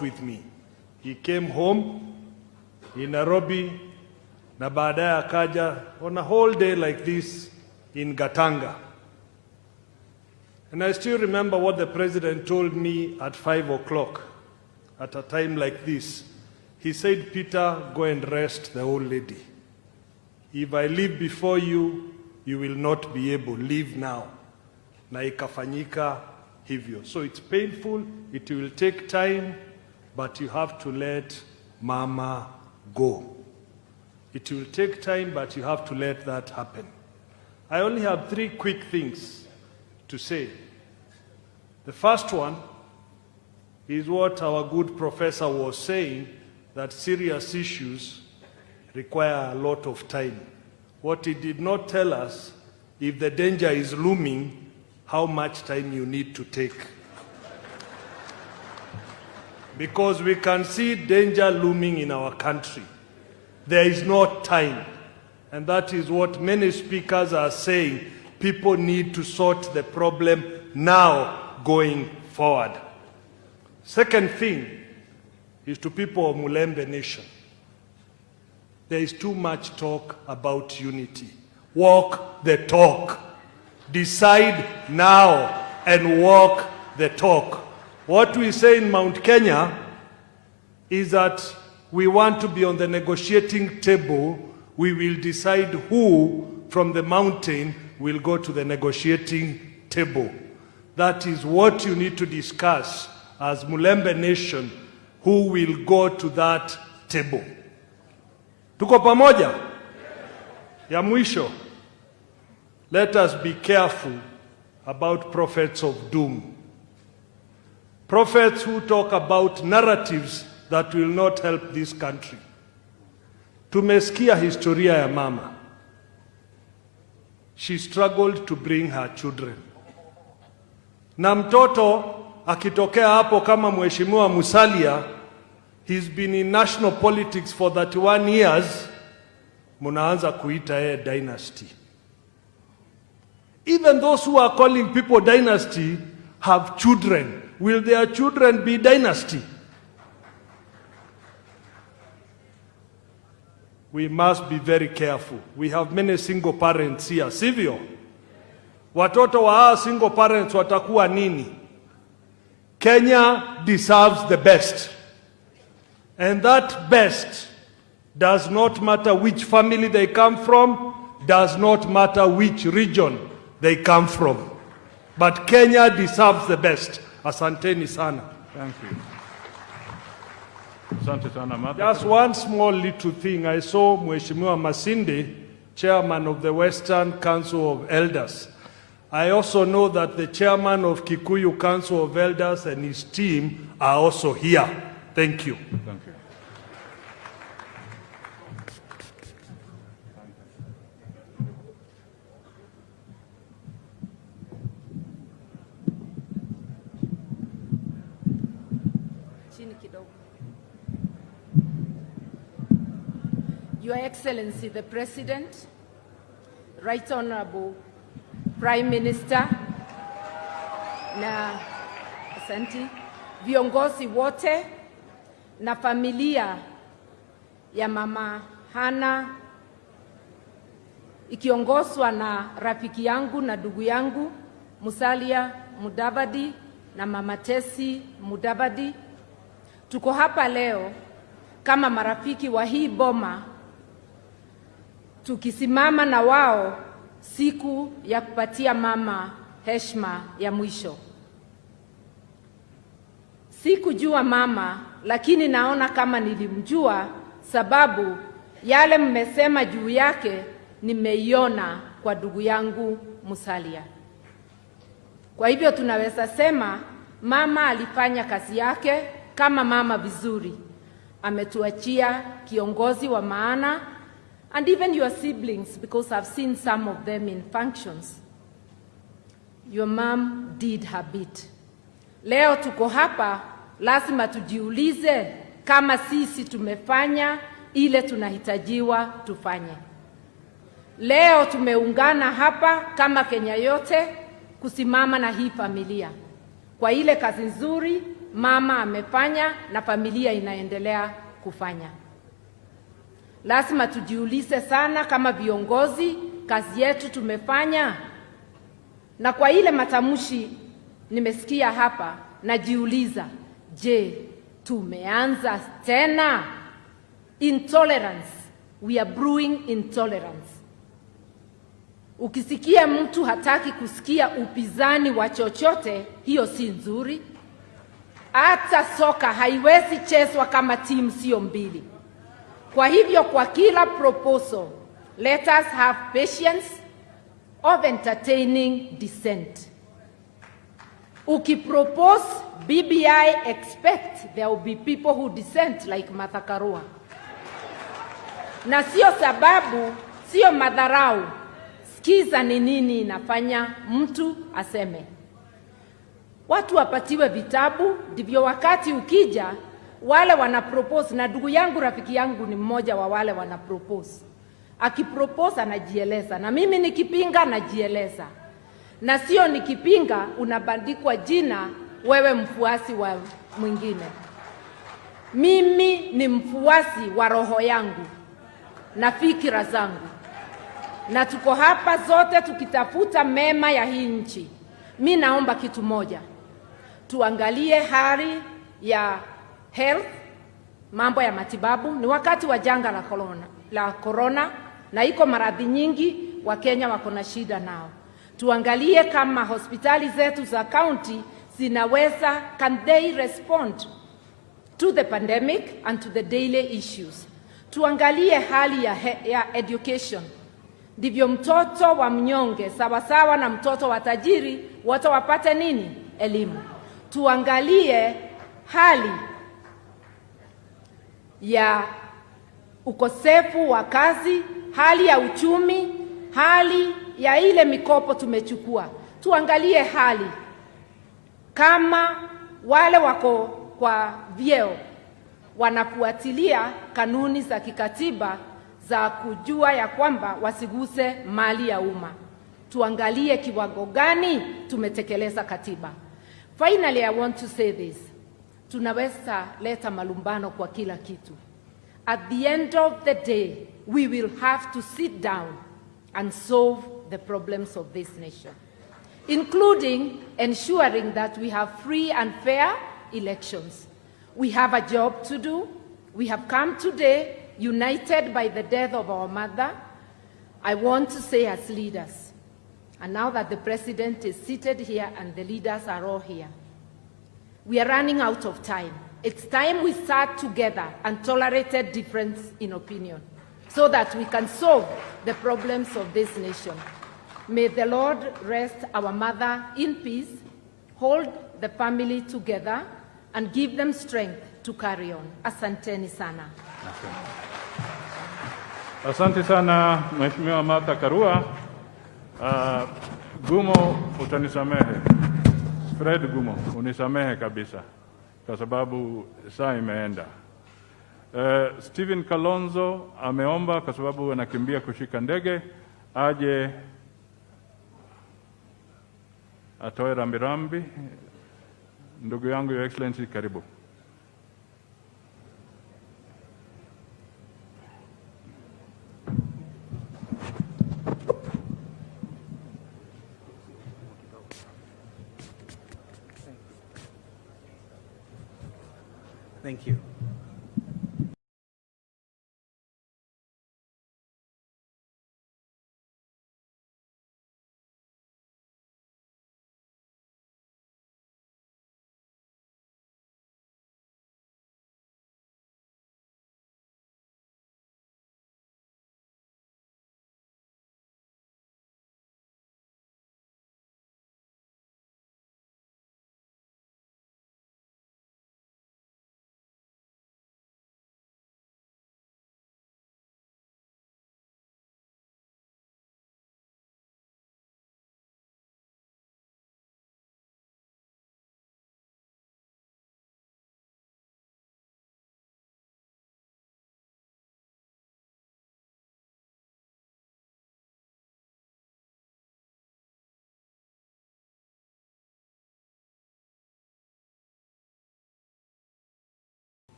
with me. He came home in Nairobi na baadaye akaja on a whole day like this in Gatanga. And I still remember what the president told me at 5 o'clock at a time like this. He said, Peter, go and rest the old lady. If I leave before you, you will not be able. Leave now. Na ikafanyika hivyo. So it's painful, it will take time, but you have to let Mama go. It will take time, but you have to let that happen. I only have 3 quick things to say. The first one is what our good professor was saying, that serious issues require a lot of time. What he did not tell us, if the danger is looming, how much time you need to take. Because we can see danger looming in our country. There is no time. And that is what many speakers are saying. People need to sort the problem now going forward. Second thing is to people of Mulembe Nation. There is too much talk about unity. Walk the talk. Decide now and walk the talk. What we say in Mount Kenya is that we want to be on the negotiating table. We will decide who from the mountain will go to the negotiating table. That is what you need to discuss as Mulembe Nation, who will go to that table. Tuko pamoja? Ya mwisho, let us be careful about prophets of doom. Prophets who talk about narratives that will not help this country. Tumesikia historia ya mama. She struggled to bring her children. Na mtoto akitokea hapo kama Mheshimiwa Musalia, he's been in national politics for 31 years, munaanza kuita yeye dynasty. Even those who are calling people dynasty have children. Will their children be dynasty? We must be very careful. We have many single parents here, sivyo? Watoto wa single parents watakuwa nini? Kenya deserves the best. And that best does not matter which family they come from, does not matter which region they come from. But Kenya deserves the best. Asanteni sana. Thank you. Asante sana, Martha. Just one small little thing. I saw Mheshimiwa Masinde, chairman of the Western Council of Elders. I also know that the chairman of Kikuyu Council of Elders and his team are also here. Thank you. Thank you. Your Excellency the President, Right Honorable Prime Minister, na asanti, viongozi wote na familia ya Mama Hannah ikiongozwa na rafiki yangu na ndugu yangu Musalia Mudavadi na Mama Tesi Mudavadi. Tuko hapa leo kama marafiki wa hii boma, tukisimama na wao siku ya kupatia mama heshima ya mwisho. Sikujua mama, lakini naona kama nilimjua, sababu yale mmesema juu yake nimeiona kwa ndugu yangu Musalia. Kwa hivyo tunaweza sema mama alifanya kazi yake kama mama vizuri. Ametuachia kiongozi wa maana, and even your siblings, because I've seen some of them in functions. Your mom did her bit. Leo tuko hapa, lazima tujiulize kama sisi tumefanya ile tunahitajiwa tufanye. Leo tumeungana hapa kama Kenya yote kusimama na hii familia kwa ile kazi nzuri mama amefanya na familia inaendelea kufanya. Lazima tujiulize sana kama viongozi, kazi yetu tumefanya. Na kwa ile matamshi nimesikia hapa, najiuliza, je, tumeanza tena? Intolerance. We are brewing intolerance. Ukisikia mtu hataki kusikia upinzani wa chochote, hiyo si nzuri. Hata soka haiwezi chezwa kama timu sio mbili. Kwa hivyo kwa kila proposal, let us have patience of entertaining dissent. Ukipropose BBI, expect there will be people who dissent like Martha Karua. Na sio sababu, sio madharau. Sikiza ni nini inafanya mtu aseme. Watu wapatiwe vitabu, ndivyo wakati ukija wale wanapropose, na ndugu yangu rafiki yangu ni mmoja wa wale wanapropose. Akipropose anajieleza, na mimi nikipinga najieleza. Na sio nikipinga unabandikwa jina wewe mfuasi wa mwingine. Mimi ni mfuasi wa roho yangu na fikira zangu. Na tuko hapa zote tukitafuta mema ya hii nchi. Mimi naomba kitu moja. Tuangalie hali ya health, mambo ya matibabu. Ni wakati wa janga la corona na iko maradhi nyingi wa Kenya wako na shida nao. Tuangalie kama hospitali zetu za county zinaweza, can they respond to the pandemic and to the daily issues. Tuangalie hali ya education. Ndivyo mtoto wa mnyonge sawasawa na mtoto wa tajiri wote wapate nini? Elimu. Tuangalie hali ya ukosefu wa kazi, hali ya uchumi, hali ya ile mikopo tumechukua. Tuangalie hali kama wale wako kwa vyeo wanafuatilia kanuni za kikatiba za kujua ya kwamba wasiguse mali ya umma. Tuangalie kiwango gani tumetekeleza katiba. Finally, I want to say this. Tunaweza leta malumbano kwa kila kitu. At the end of the day, we will have to sit down and solve the problems of this nation, including ensuring that we have free and fair elections. We have a job to do. We have come today united by the death of our mother. I want to say as leaders, and now that the president is seated here and the leaders are all here, we are running out of time. It's time we start together and tolerated difference in opinion so that we can solve the problems of this nation. May the Lord rest our mother in peace, hold the family together, and give them strength to carry on. Asanteni sana. Asante sana Mheshimiwa Martha Karua. Gumo utanisamehe. Fred Gumo, unisamehe kabisa kwa sababu saa imeenda. Stephen Kalonzo ameomba kwa sababu anakimbia kushika ndege aje atoe rambirambi. Ndugu yangu, Your Excellency, karibu. Thank you.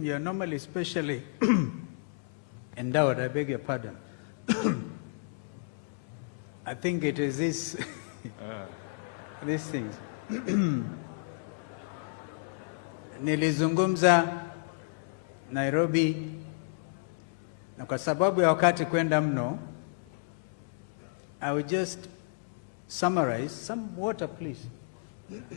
you're normally specially endowed, I beg your pardon. I think it is this, these things. Nilizungumza Nairobi, na kwa sababu ya wakati kwenda mno, I will just summarize. Some water, please. There's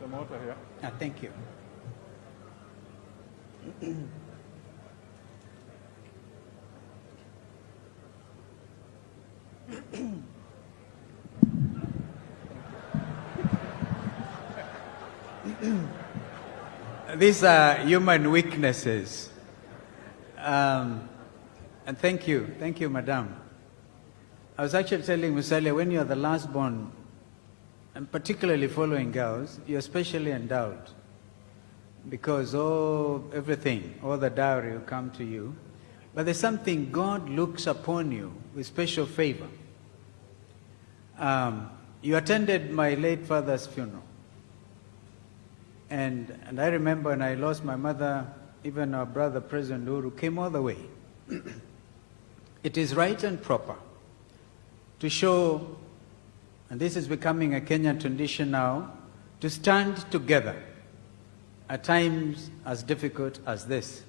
some water here. Thank you. These are human weaknesses. And thank you, Madam. I was actually telling Musalia, when you are the last born, and particularly following girls, you're especially endowed. Because everything, all the dowry will come to you. But there's something, God looks upon you with special favor. You attended my late father's funeral. And I remember when I lost my mother, even our brother, President Uhuru, came all the way. It is right and proper to show, and this is becoming a Kenyan tradition now, to stand together at times as difficult as this.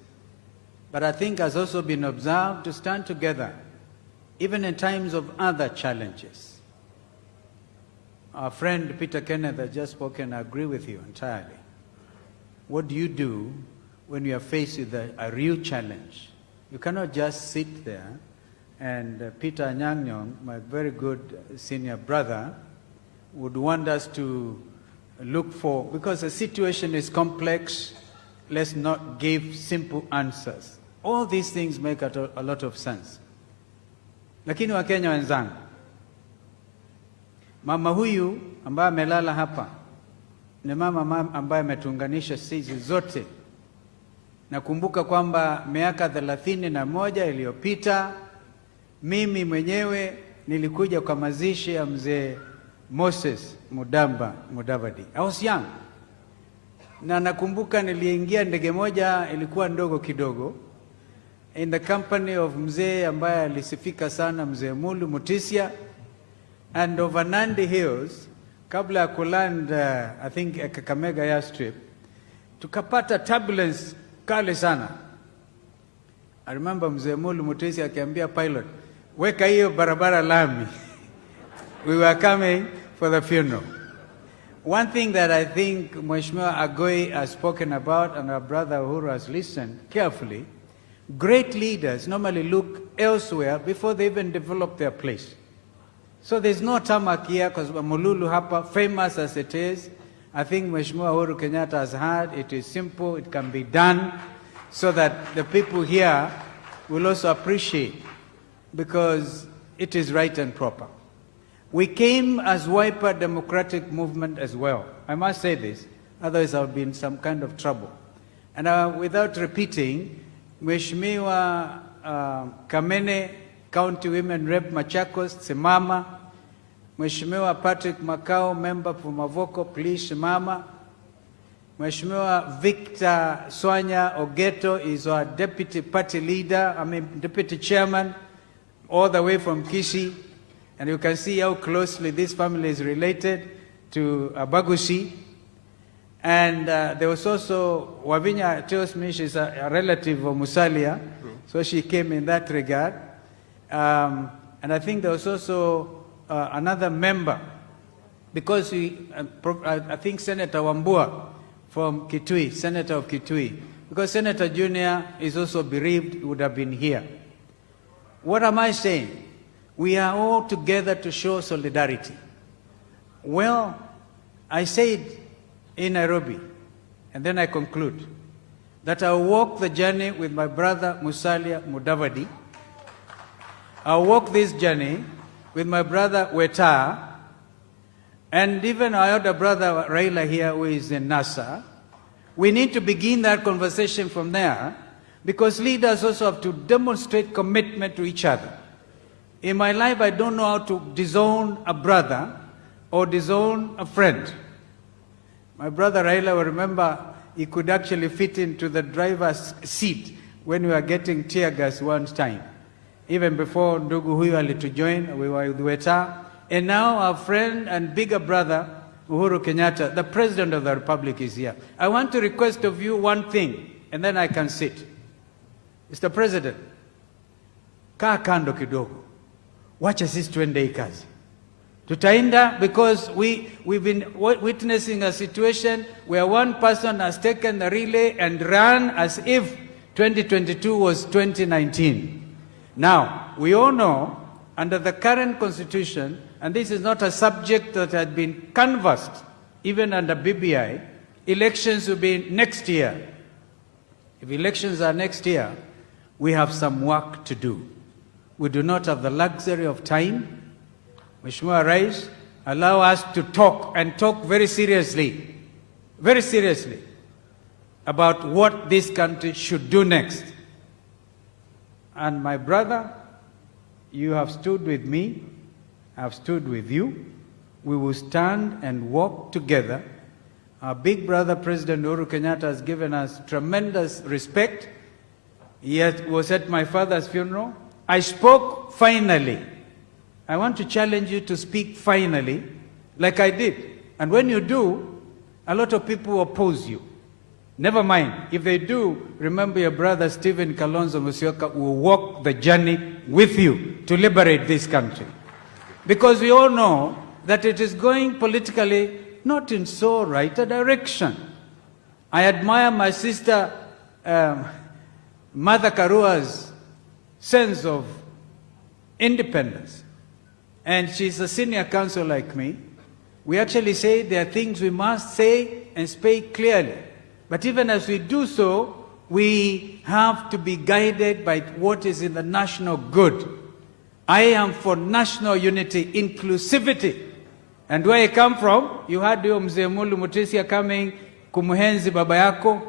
But I think has also been observed to stand together even in times of other challenges. Our friend Peter Kenneth has just spoken, I agree with you entirely. What do you do when you are faced with a real challenge? You cannot just sit there. And Peter Nyang'nyong, my very good senior brother, would want us to look for, because the situation is complex, let's not give simple answers. All these things make a lot of sense. Lakini Wakenya wenzangu, mama huyu ambaye amelala hapa ni mama ambaye ametuunganisha sisi zote. Nakumbuka kwamba miaka 31 iliyopita mimi mwenyewe nilikuja kwa mazishi ya mzee Moses Mudavadi. I was young. Na nakumbuka niliingia ndege moja ilikuwa ndogo kidogo in the company of mzee ambaye alisifika sana, mzee Mululu Mutisia, and over Nandi Hills, kabla ya kuland I think Kakamega airstrip, tukapata turbulence kali sana. I remember mzee Mululu Mutisia akiambia pilot, weka hiyo barabara lami. We were coming for the funeral. One thing that I think Mheshimiwa Agoi has spoken about, and our brother Uhuru has listened carefully, great leaders normally look elsewhere before they even develop their place. So there's no tarmac here, because Mululu hapa, famous as it is, I think Mheshimiwa Uhuru Kenyatta has heard, it is simple, it can be done, so that the people here will also appreciate, because it is right and proper. We came as Wiper Democratic Movement as well. I must say this, otherwise I'll be in some kind of trouble. And without repeating, Mheshimiwa Kamene, County Women Rep Machakos, Simama. Mheshimiwa Patrick Makau, member for Mavoko, please Simama. Mheshimiwa Victor Swanya Ogeto is our deputy party leader, deputy chairman, all the way from Kishi. And you can see how closely this family is related to Abagushi. And there was also, Wavinya tells me she's a relative of Musalia, so she came in that regard. And I think there was also another member, because I think Senator Wambua from Kitui, Senator of Kitui, because Senator Junior is also bereaved, would have been here. What am I saying? We are all together to show solidarity. Well, I said in Nairobi, and then I conclude, that I'll walk the journey with my brother Musalia Mudavadi. I'll walk this journey with my brother Weta, and even our elder brother Raila here, who is in NASA. We need to begin that conversation from there, because leaders also have to demonstrate commitment to each other. In my life, I don't know how to disown a brother or disown a friend. My brother Raila will remember he could actually fit into the driver's seat when we were getting tear gas one time. Even before ndugu huyu alitujoin, we were with Weta. And now our friend and bigger brother, Uhuru Kenyatta, the President of the Republic, is here. I want to request of you one thing, and then I can sit. Mr. President, kaa kando kidogo. Wacha sisi tuende kazi. Tutaenda because we've been witnessing a situation where one person has taken the relay and run as if 2022 was 2019. Now, we all know under the current constitution, and this is not a subject that had been canvassed even under BBI, elections will be next year. If elections are next year, we have some work to do. We do not have the luxury of time. Mheshimiwa Rais, allow us to talk and talk very seriously about what this country should do next. And my brother, you have stood with me, I have stood with you. We will stand and walk together. Our big brother, President Uhuru Kenyatta, has given us tremendous respect. He was at my father's funeral. I spoke finally. I want to challenge you to speak finally, like I did. And when you do, a lot of people oppose you. Never mind. If they do, remember your brother Stephen Kalonzo Musyoka will walk the journey with you to liberate this country. Because we all know that it is going politically not in so right a direction. I admire my sister Martha Karua's sense of independence. And she's a senior counsel like me. We actually say there are things we must say and speak clearly. But even as we do so, we have to be guided by what is in the national good. I am for national unity, inclusivity. And where I come from, you had your Mzee Mululu Mutisia coming, kumuhenzi baba yako.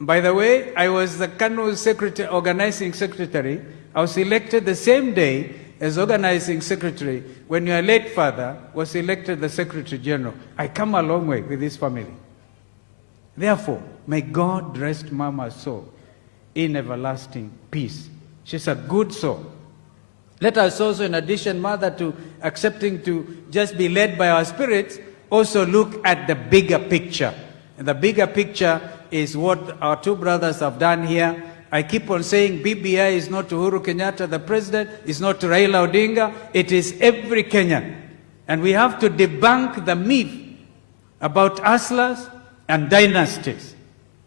By the way, I was the KANU secretary, organizing secretary. I was elected the same day as organizing secretary when your late father was elected the Secretary General. I come a long way with this family. Therefore, may God rest Mama's soul in everlasting peace. She's a good soul. Let us also, in addition, Mother, to accepting to just be led by our spirits, also look at the bigger picture. And the bigger picture is what our two brothers have done here. I keep on saying BBI is not Uhuru Kenyatta, the president, it's not Raila Odinga, it is every Kenyan. And we have to debunk the myth about hustlers and dynasties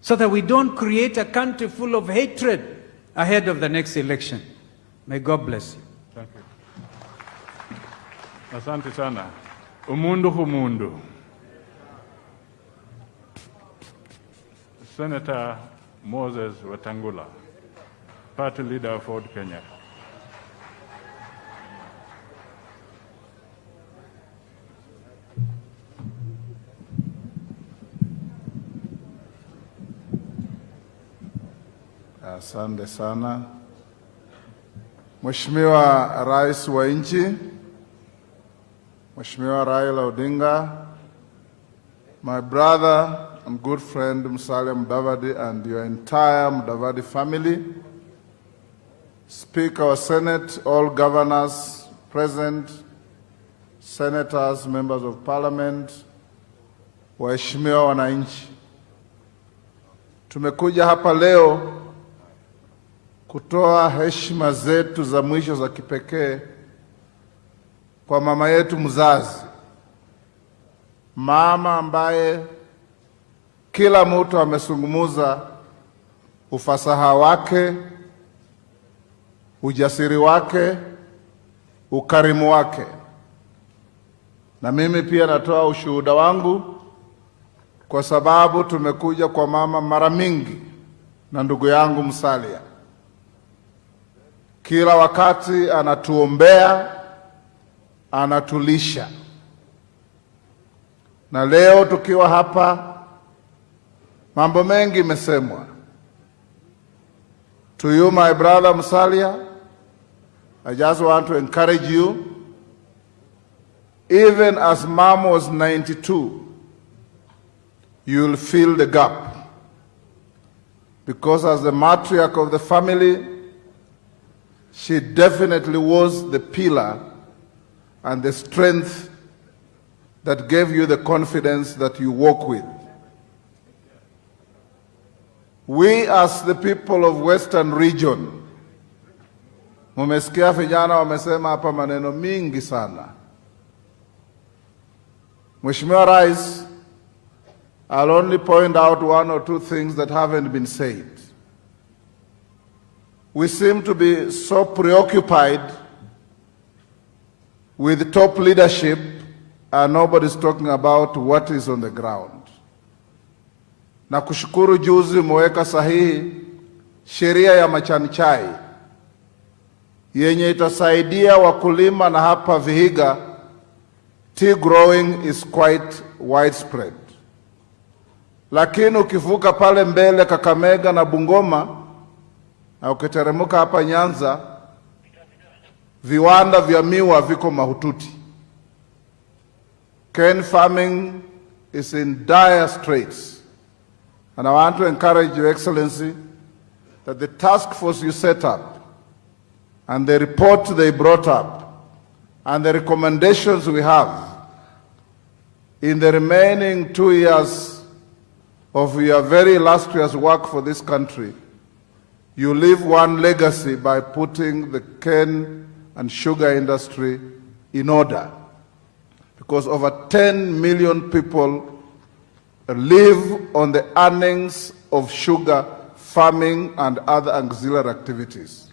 so that we don't create a country full of hatred ahead of the next election. May God bless you. Thank you. Asante sana. Umundu humundu. Senator Moses Wetangula, party leader of Ford Kenya. Asante sana. Mheshimiwa Rais wa nchi, Mheshimiwa Raila Odinga, my brother and good friend Musalia Mudavadi and your entire Mudavadi family, Speaker of Senate, all governors present, senators, members of parliament, waheshimiwa wananchi. Tumekuja hapa leo kutoa heshima zetu za mwisho za kipekee kwa mama yetu mzazi, mama ambaye kila mtu amesungumuza ufasaha wake, ujasiri wake, ukarimu wake. Na mimi pia natoa ushuhuda wangu kwa sababu tumekuja kwa mama mara mingi na ndugu yangu Musalia. Kila wakati anatuombea, anatulisha. Na leo tukiwa hapa, mambo mengi imesemwa. To you, my brother Musalia, I just want to encourage you, even as Mom was 92, you'll fill the gap. Because as the matriarch of the family, she definitely was the pillar and the strength that gave you the confidence that you walk with. We as the people of Western region, mumesikia vijana wamesema hapa maneno mingi sana. Mheshimiwa Rais, I'll only point out one or two things that haven't been said. We seem to be so preoccupied with top leadership and nobody's talking about what is on the ground. Na kushukuru juzi mweka sahihi sheria ya majani chai yenye itasaidia wakulima, na hapa Vihiga tea growing is quite widespread. Lakini ukivuka pale mbele Kakamega na Bungoma na ukiteremka hapa Nyanza, viwanda vya miwa viko mahututi. Cane farming is in dire straits. And I want to encourage Your Excellency that the task force you set up and the report they brought up and the recommendations we have in the remaining 2 years of your very illustrious work for this country, you leave one legacy by putting the cane and sugar industry in order. Because over 10 million people live on the earnings of sugar farming and other auxiliary activities.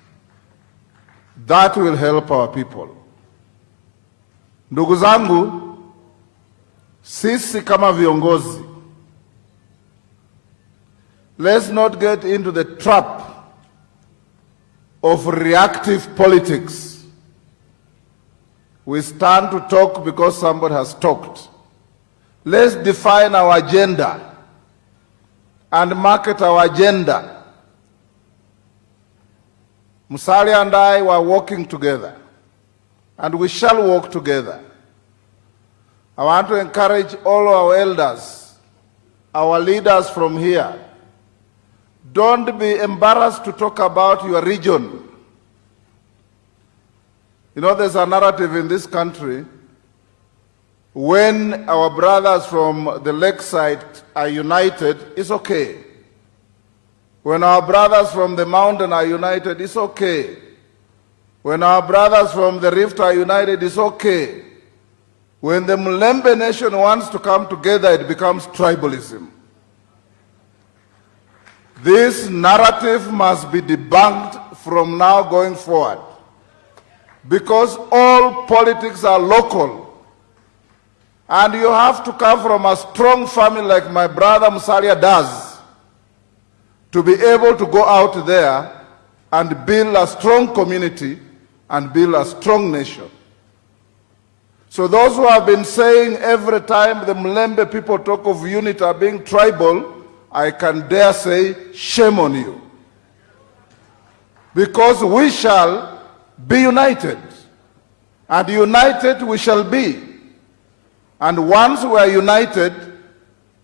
That will help our people. Ndugu zangu, sisi kama viongozi, let's not get into the trap of reactive politics. We stand to talk because somebody has talked. Let's define our agenda and market our agenda. Musalia and I were working together, and we shall work together. I want to encourage all our elders, our leaders from here, don't be embarrassed to talk about your region. You know, there's a narrative in this country, when our brothers from the lakeside are united, it's okay. When our brothers from the mountain are united, it's okay. When our brothers from the rift are united, it's okay. When the Mulembe nation wants to come together, it becomes tribalism. This narrative must be debunked from now going forward, because all politics are local. And you have to come from a strong family like my brother Musalia does to be able to go out there and build a strong community and build a strong nation. So those who have been saying every time the Mulembe people talk of unity are being tribal, I can dare say, shame on you. Because we shall be united, and united we shall be. And once we are united,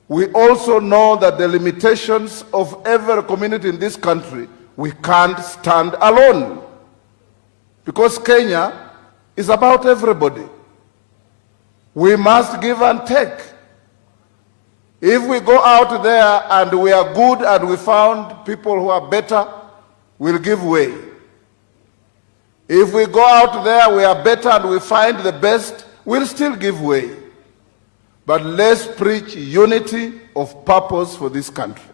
we also know that the limitations of every community in this country, we can't stand alone. Because Kenya is about everybody. We must give and take. If we go out there and we are good and we found people who are better, we'll give way. If we go out there, we are better and we find the best, we'll still give way. But let's preach unity of purpose for this country.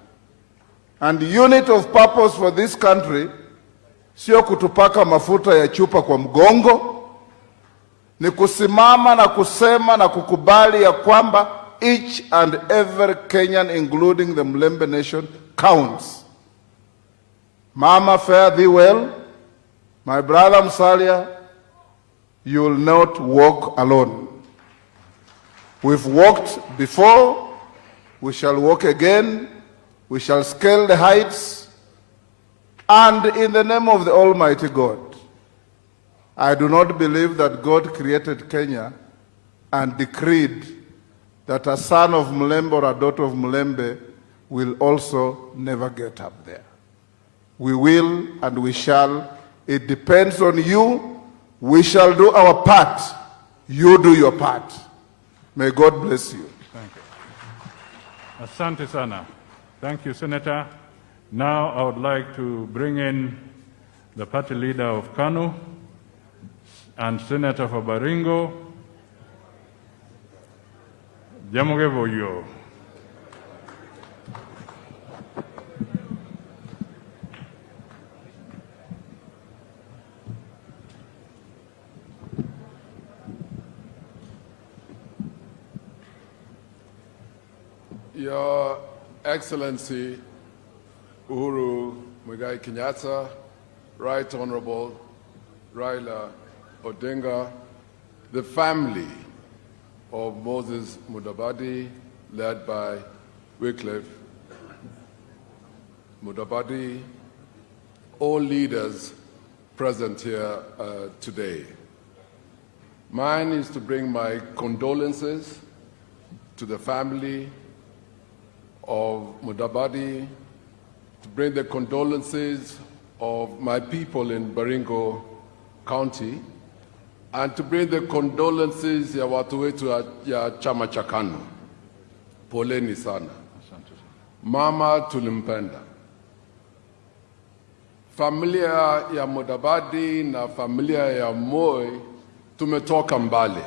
And unity of purpose for this country sio kutupaka mafuta ya chupa kwa mgongo, ni kusimama na kusema na kukubali ya kwamba each and every Kenyan, including the Mulembe nation, counts. Mama, fare thee well. My brother Musalia, you will not walk alone. We've walked before, we shall walk again, we shall scale the heights, and in the name of the Almighty God, I do not believe that God created Kenya and decreed that a son of Mulembe or a daughter of Mulembe will also never get up there. We will and we shall. It depends on you. We shall do our part. You do your part. May God bless you. Thank you. Asante sana. Thank you, Senator. Now I would like to bring in the party leader of KANU and Senator for Baringo, Jamugevoyo. Your Excellency Uhuru Kenyatta, Right Honorable Raila Odinga, the family of Moses Mudavadi, led by Wycliffe Mudavadi, all leaders present here today. Mine is to bring my condolences to the family of Mudavadi, to bring the condolences of my people in Vihiga County, and to bring the condolences ya watu wetu ya chama cha KANU. Poleni sana. Mama tulimpenda. Familia ya Mudavadi na familia ya Moi tumetoka mbali.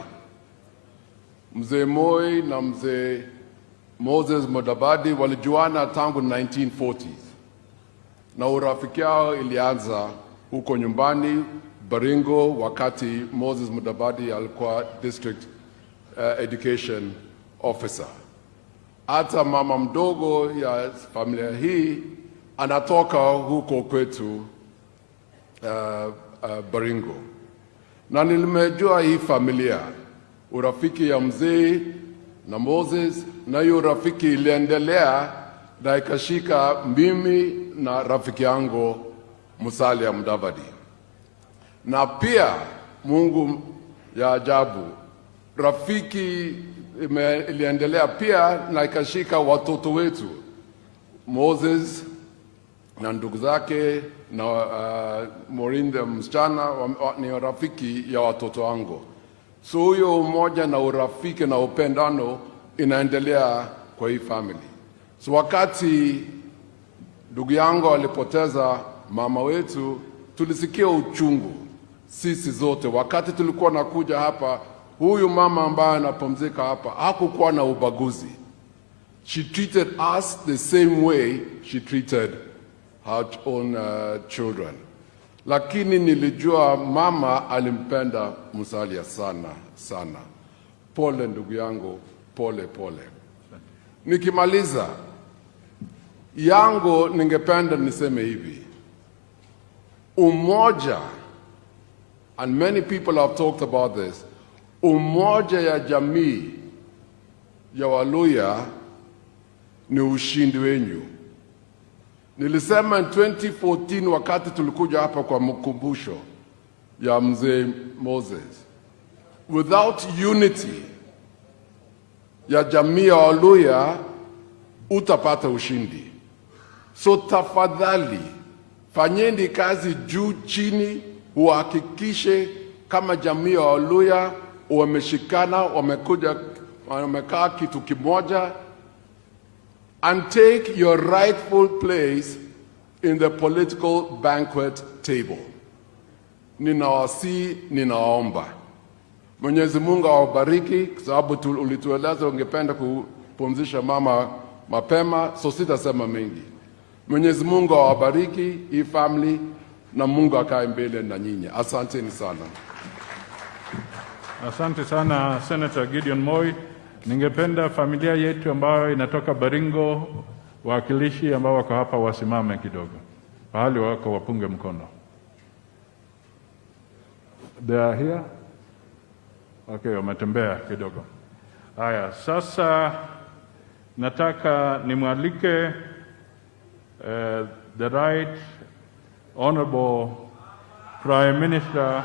Mzee Moi na mzee Moses Mudavadi walijuana tangu 1940s. Na urafiki yao ilianza huko nyumbani Baringo wakati Moses Mudavadi alikuwa district education officer. Hata mama mdogo ya familia hii anatoka huko kwetu Baringo. Na nilimejua hii familia, urafiki ya mzee na Moses, na hiyo rafiki iliendelea na ikashika mimi na rafiki yangu Musalia Mudavadi. Na pia Mungu ya ajabu, rafiki iliendelea pia na ikashika watoto wetu Moses na ndugu zake na Morinde msichana ni rafiki ya watoto wangu. So huyo umoja na urafiki na upendano inaendelea kwa hii family. So wakati ndugu yangu alipoteza mama wetu, tulisikia uchungu sisi zote. Wakati tulikuwa nakuja hapa, huyu mama ambaye anapumzika hapa hakukuwa na ubaguzi. She treated us the same way she treated her own children. Lakini nilijua mama alimpenda Musalia sana sana. Pole ndugu yangu, pole pole. Nikimaliza yangu ningependa niseme hivi. Umoja, and many people have talked about this, umoja ya jamii ya Waluya ni ushindi wenyu. Nilisema in 2014 wakati tulikuja hapa kwa mkumbusho ya mzee Moses, without unity ya jamii ya Waluya utapata ushindi. So tafadhali fanyeni kazi juu chini, uhakikishe kama jamii ya Waluya wameshikana, wamekuja, wamekaa kitu kimoja, and take your rightful place in the political banquet table. Ninawasi, ninaomba. Mwenyezi Mungu awabariki, kwa sababu ulitueleza ungependa kupumzisha mama mapema, so sitasema mengi. Mwenyezi Mungu awabariki hii family na Mungu akae mbele na nyinyi. Asanteni sana. Asante sana Senator Gideon Moi. Ningependa familia yetu ambayo inatoka Baringo, wakilishi ambao wako hapa wasimame kidogo. Pahali wako wapunge mkono. They are here? Okay, wametembea kidogo. Haya, sasa nataka nimwalike the Right Honorable Prime Minister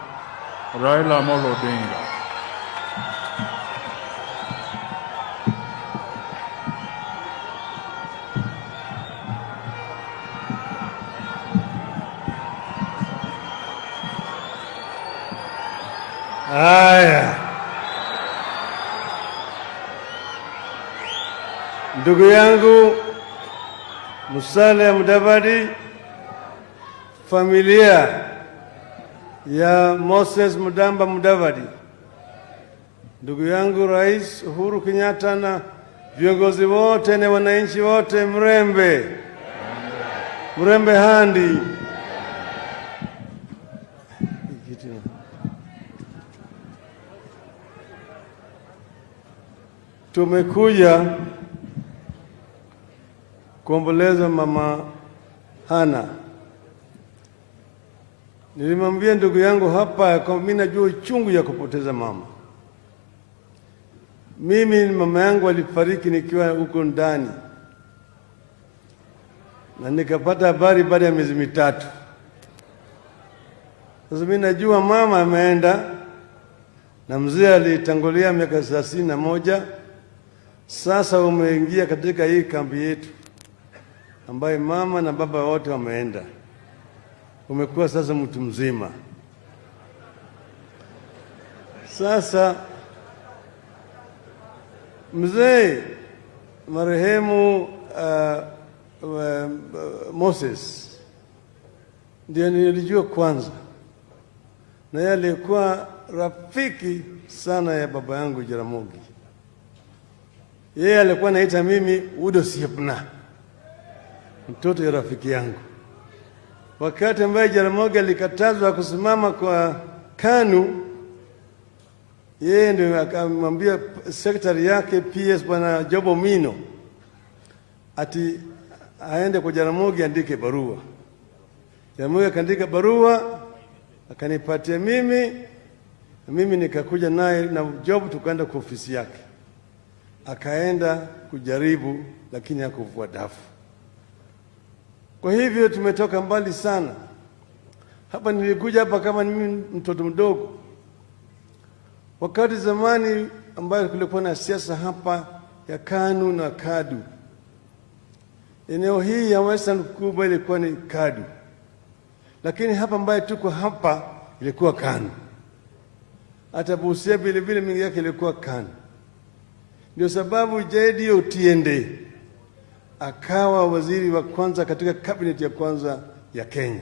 Raila Odinga. ndugu yangu Musalia Mudavadi, familia ya Moses Mudavadi, ndugu yangu Rais Uhuru Kenyatta na viongozi wote na wananchi wote, mrembe handi. Tumekuja kuomboleza Mama Hannah. Nilimwambia ndugu yangu hapa kwa mimi najua uchungu ya kupoteza mama. Mimi mama yangu alifariki nikiwa huko ndani, na nikapata habari baada ya miezi mitatu. Sasa mimi najua mama ameenda, na mzee alitangulia miaka 31. Sasa umeingia katika hii kambi yetu ambaye mama na baba wote wameenda. Umekuwa sasa mtu mzima. Sasa mzee marehemu Moses ndiye nilijua kwanza, na yeye alikuwa rafiki sana ya baba yangu Jaramogi. Yeye alikuwa anaita mimi Udo Siepna, mtoto ya rafiki yangu. Wakati ambaye Jaramogi alikatazwa kusimama kwa KANU, yeye ndio akamwambia sekretari yake PS Bwana Jobo Mino ati aende kwa Jaramogi andike barua. Jaramogi akaandika barua akanipatia mimi, na mimi nikakuja naye na Job tukaenda kwa ofisi yake. Akaenda kujaribu lakini hakuvua dafu. Kwa hivyo tumetoka mbali sana. Hapa nilikuja hapa kama mimi mtoto mdogo. Wakati zamani ambayo kulikuwa na siasa hapa ya KANU na KADU. Eneo hii ya Western kubwa ilikuwa ni KADU. Lakini hapa ambayo tuko hapa ilikuwa KANU. Hata Busia vile vile mingi yake ilikuwa KANU. Ndio sababu J.D. Otiende akawa waziri wa kwanza katika cabinet ya kwanza ya Kenya.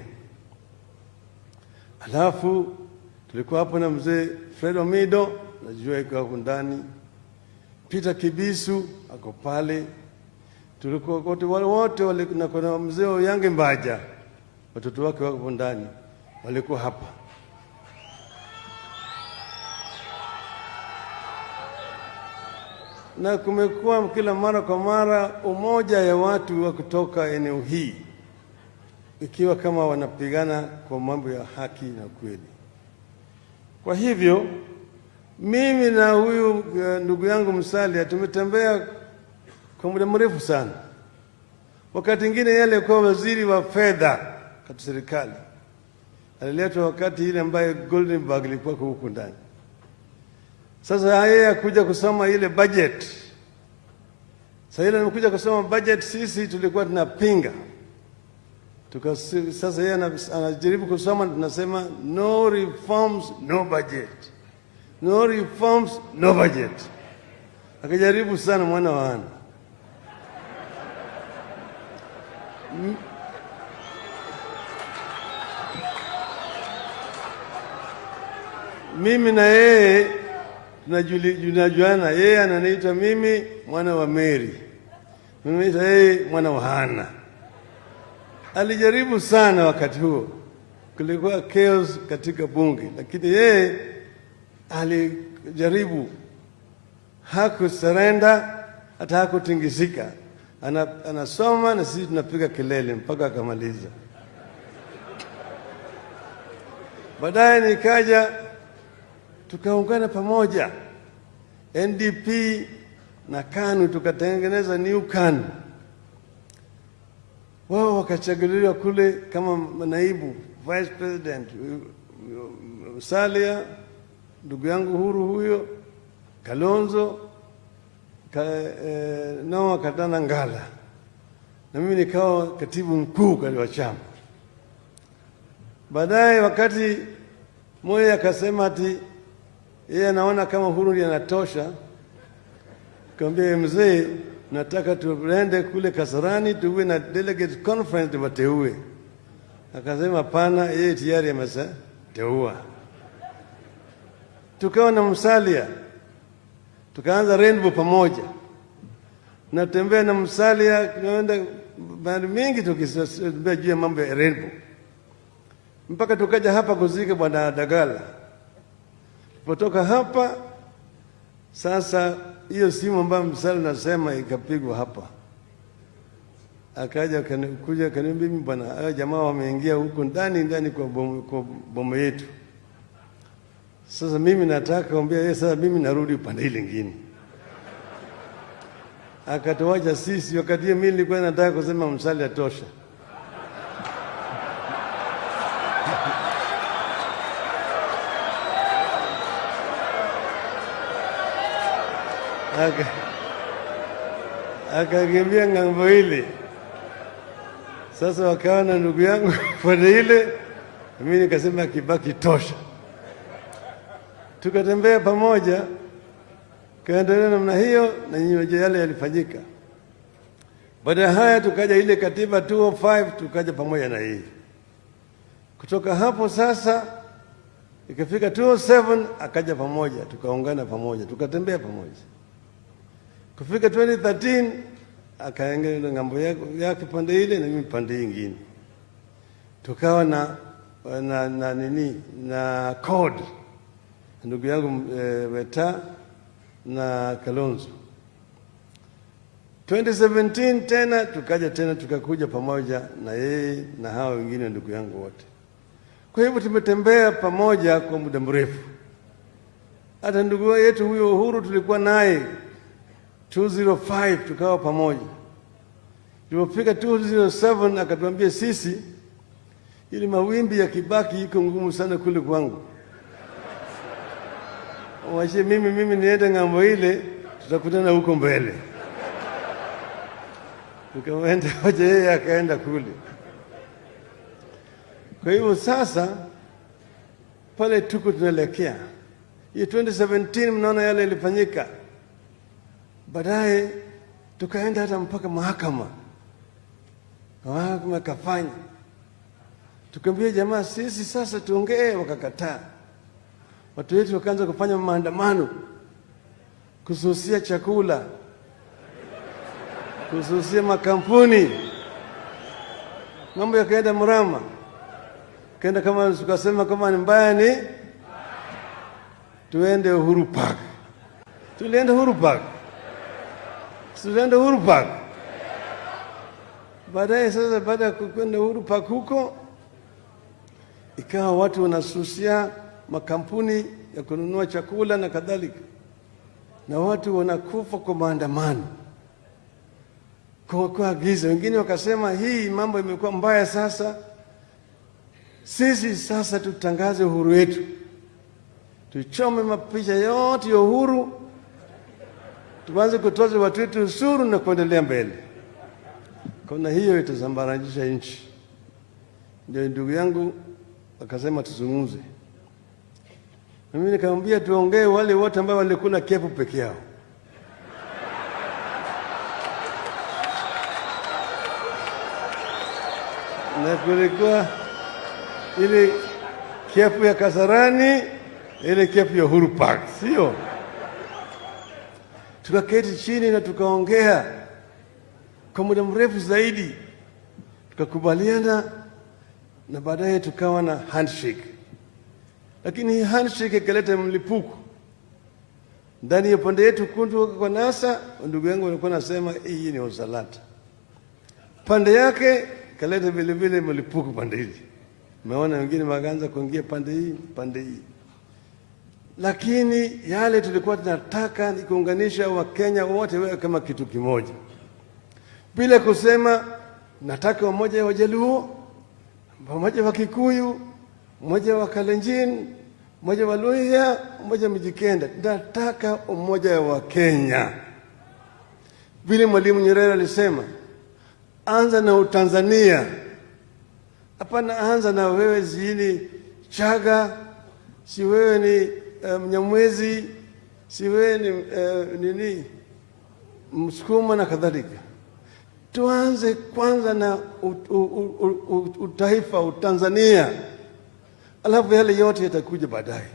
Alafu tulikuwa hapo na mzee Fred Omido, najua yuko hapo ndani. Peter Kibisu ako pale. Tulikuwa wote wale, na kuna mzee Yange Mbaja, watoto wake wako ndani, walikuwa hapa. Na kumekuwa kila mara kwa mara umoja ya watu wa kutoka eneo hii, ikiwa kama wanapigana kwa mambo ya haki na kweli. Kwa hivyo mimi na huyu ndugu yangu Musalia tumetembea kwa muda mrefu sana. Wakati mwingine yeye alikuwa waziri wa fedha katika serikali, aliletwa wakati ile ambaye Goldenberg ilikuwa huko ndani. Sasa yeye akuja kusoma ile budget. Sasa ile anakuja kusoma budget, sisi tulikuwa tunapinga. Sasa yeye anajaribu kusoma, tunasema no reforms no budget. No reforms no budget. Akajaribu sana mwana wa Hannah. Mimi na yeye tunajuana. Yeye ananiita mimi mwana wa Mary, mimi naita yeye mwana wa Hannah. Alijaribu sana wakati huo, kulikuwa chaos katika bunge, lakini yeye alijaribu, hakusurrender, hata hakutingizika. Anasoma na sisi tunapiga kelele mpaka akamaliza. Baadaye nikaja, tukaungana pamoja NDP na KANU, tukatengeneza new KANU. Wao wakachaguliwa kule kama naibu vice president Musalia, ndugu yangu Uhuru huyo, Kalonzo, Noah Katana Ngala, na mimi nikawa katibu mkuu wa chama. Baadaye wakati Moi akasema ati yeye anaona kama Uhuru ndiye anatosha, nikamwambia mzee, nataka tuende kule Kasarani tuwe na delegate conference wateue. Akasema pana, yeye tayari ameshateua. Tukawa na Musalia, tukaanza rainbow pamoja. Natembea na Musalia, tunaenda mahali mingi tukitembea juu ya mambo ya rainbow, mpaka tukaja hapa kuzika Bwana Dagala. Kutoka hapa sasa, hiyo simu ambayo Musalia nasema ikapigwa hapa, akaja kuja kaniambia, mimi bwana, hao jamaa wameingia huko ndani kwa bomu yetu. Sasa mimi nataka kumwambia yeye, sasa mimi narudi upande ile nyingine. Akatoacha sisi, wakati mimi nilikuwa nataka kusema Musalia tosha. Akakimbia ng'ambo ile. Sasa wakawa na ndugu yangu pande ile, mimi nikasema Kibaki tosha. Tukatembea pamoja, kaendelea namna hiyo, na nyinyi yale yalifanyika. Baada ya haya tukaja ile katiba 205, tukaja pamoja na hii. Kutoka hapo sasa ikafika 207, akaja pamoja, tukaungana pamoja, tukatembea pamoja. Kufika 2013 akaenda ngambo yake pande ile na mimi pande nyingine. Tukawa na code, ndugu yangu Weta na Kalonzo. 2017 tena tukakuja pamoja na yeye na hao wengine ndugu yangu wote. Kwa hivyo tumetembea pamoja kwa muda mrefu. Hata ndugu yetu huyo Uhuru tulikuwa naye 205, tukawa pamoja. Tulipofika 207 akatuambia sisi, ili mawimbi ya Kibaki iko ngumu sana kule kwangu, wache mimi niende ng'ambo ile, tutakutana huko mbele. Tukaenda waje, yeye akaenda kule. Kwa hivyo sasa pale tuko tunaelekea hiyo 2017, mnaona yale ilifanyika. Baadaye tukaenda hata mpaka mahakama kafanya. Tukamwambia jamaa, sisi sasa tuongee, wakakataa. Watu wetu wakaanza kufanya maandamano, kususia chakula, kususia makampuni, mambo yakaenda mrama. Kaenda kama tukasema kama ni mbaya ni tuende Uhuru Park. Tulienda Uhuru Park. Tulienda Uhuru Park. Baadaye sasa, baada ya kwenda Uhuru Park huko, ikawa watu wanasusia makampuni ya kununua chakula na kadhalika, na watu wanakufa kwa maandamano, kwa giza. Wengine wakasema hii mambo imekuwa mbaya, sasa sisi sasa tutangaze uhuru wetu, tuchome mapicha yote ya uhuru, tuanze kutoza watu wetu ushuru na kuendelea mbele. Kuna hiyo itazambaranisha nchi. Ndio ndugu yangu akasema tuzungumze. Na mimi nikamwambia tuongee wale wote ambao walikula kepu peke yao. Na kulikuwa ile kepu ya Kasarani, ile kepu ya Uhuru Park, sio? Tukaketi chini na tukaongea kwa muda mrefu zaidi, tukakubaliana, na baadaye tukawa na handshake. Lakini hii handshake ikaleta mlipuko ndani ya pande yetu kundu kwa NASA. Ndugu yangu walikuwa nasema hii ni usalata. Pande yake kaleta vile vile mlipuko pande hili. Umeona wengine wakaanza kuingia pande hii. Lakini yale tulikuwa tunataka ni kuunganisha Wakenya wote wawe kama kitu kimoja, bila kusema nataka umoja wa Jaluo, umoja wa Kikuyu, umoja wa Kalenjin, umoja wa Luhya, umoja wa Mijikenda. Nataka umoja wa Kenya. Vile Mwalimu Nyerere alisema, anza na Utanzania, hapana anza na wewe zini Chaga, si wewe ni Mnyamwezi, si wewe ni Msukuma na kadhalika. Tuanze kwanza na utaifa, Utanzania, alafu yale yote yatakuja baadaye.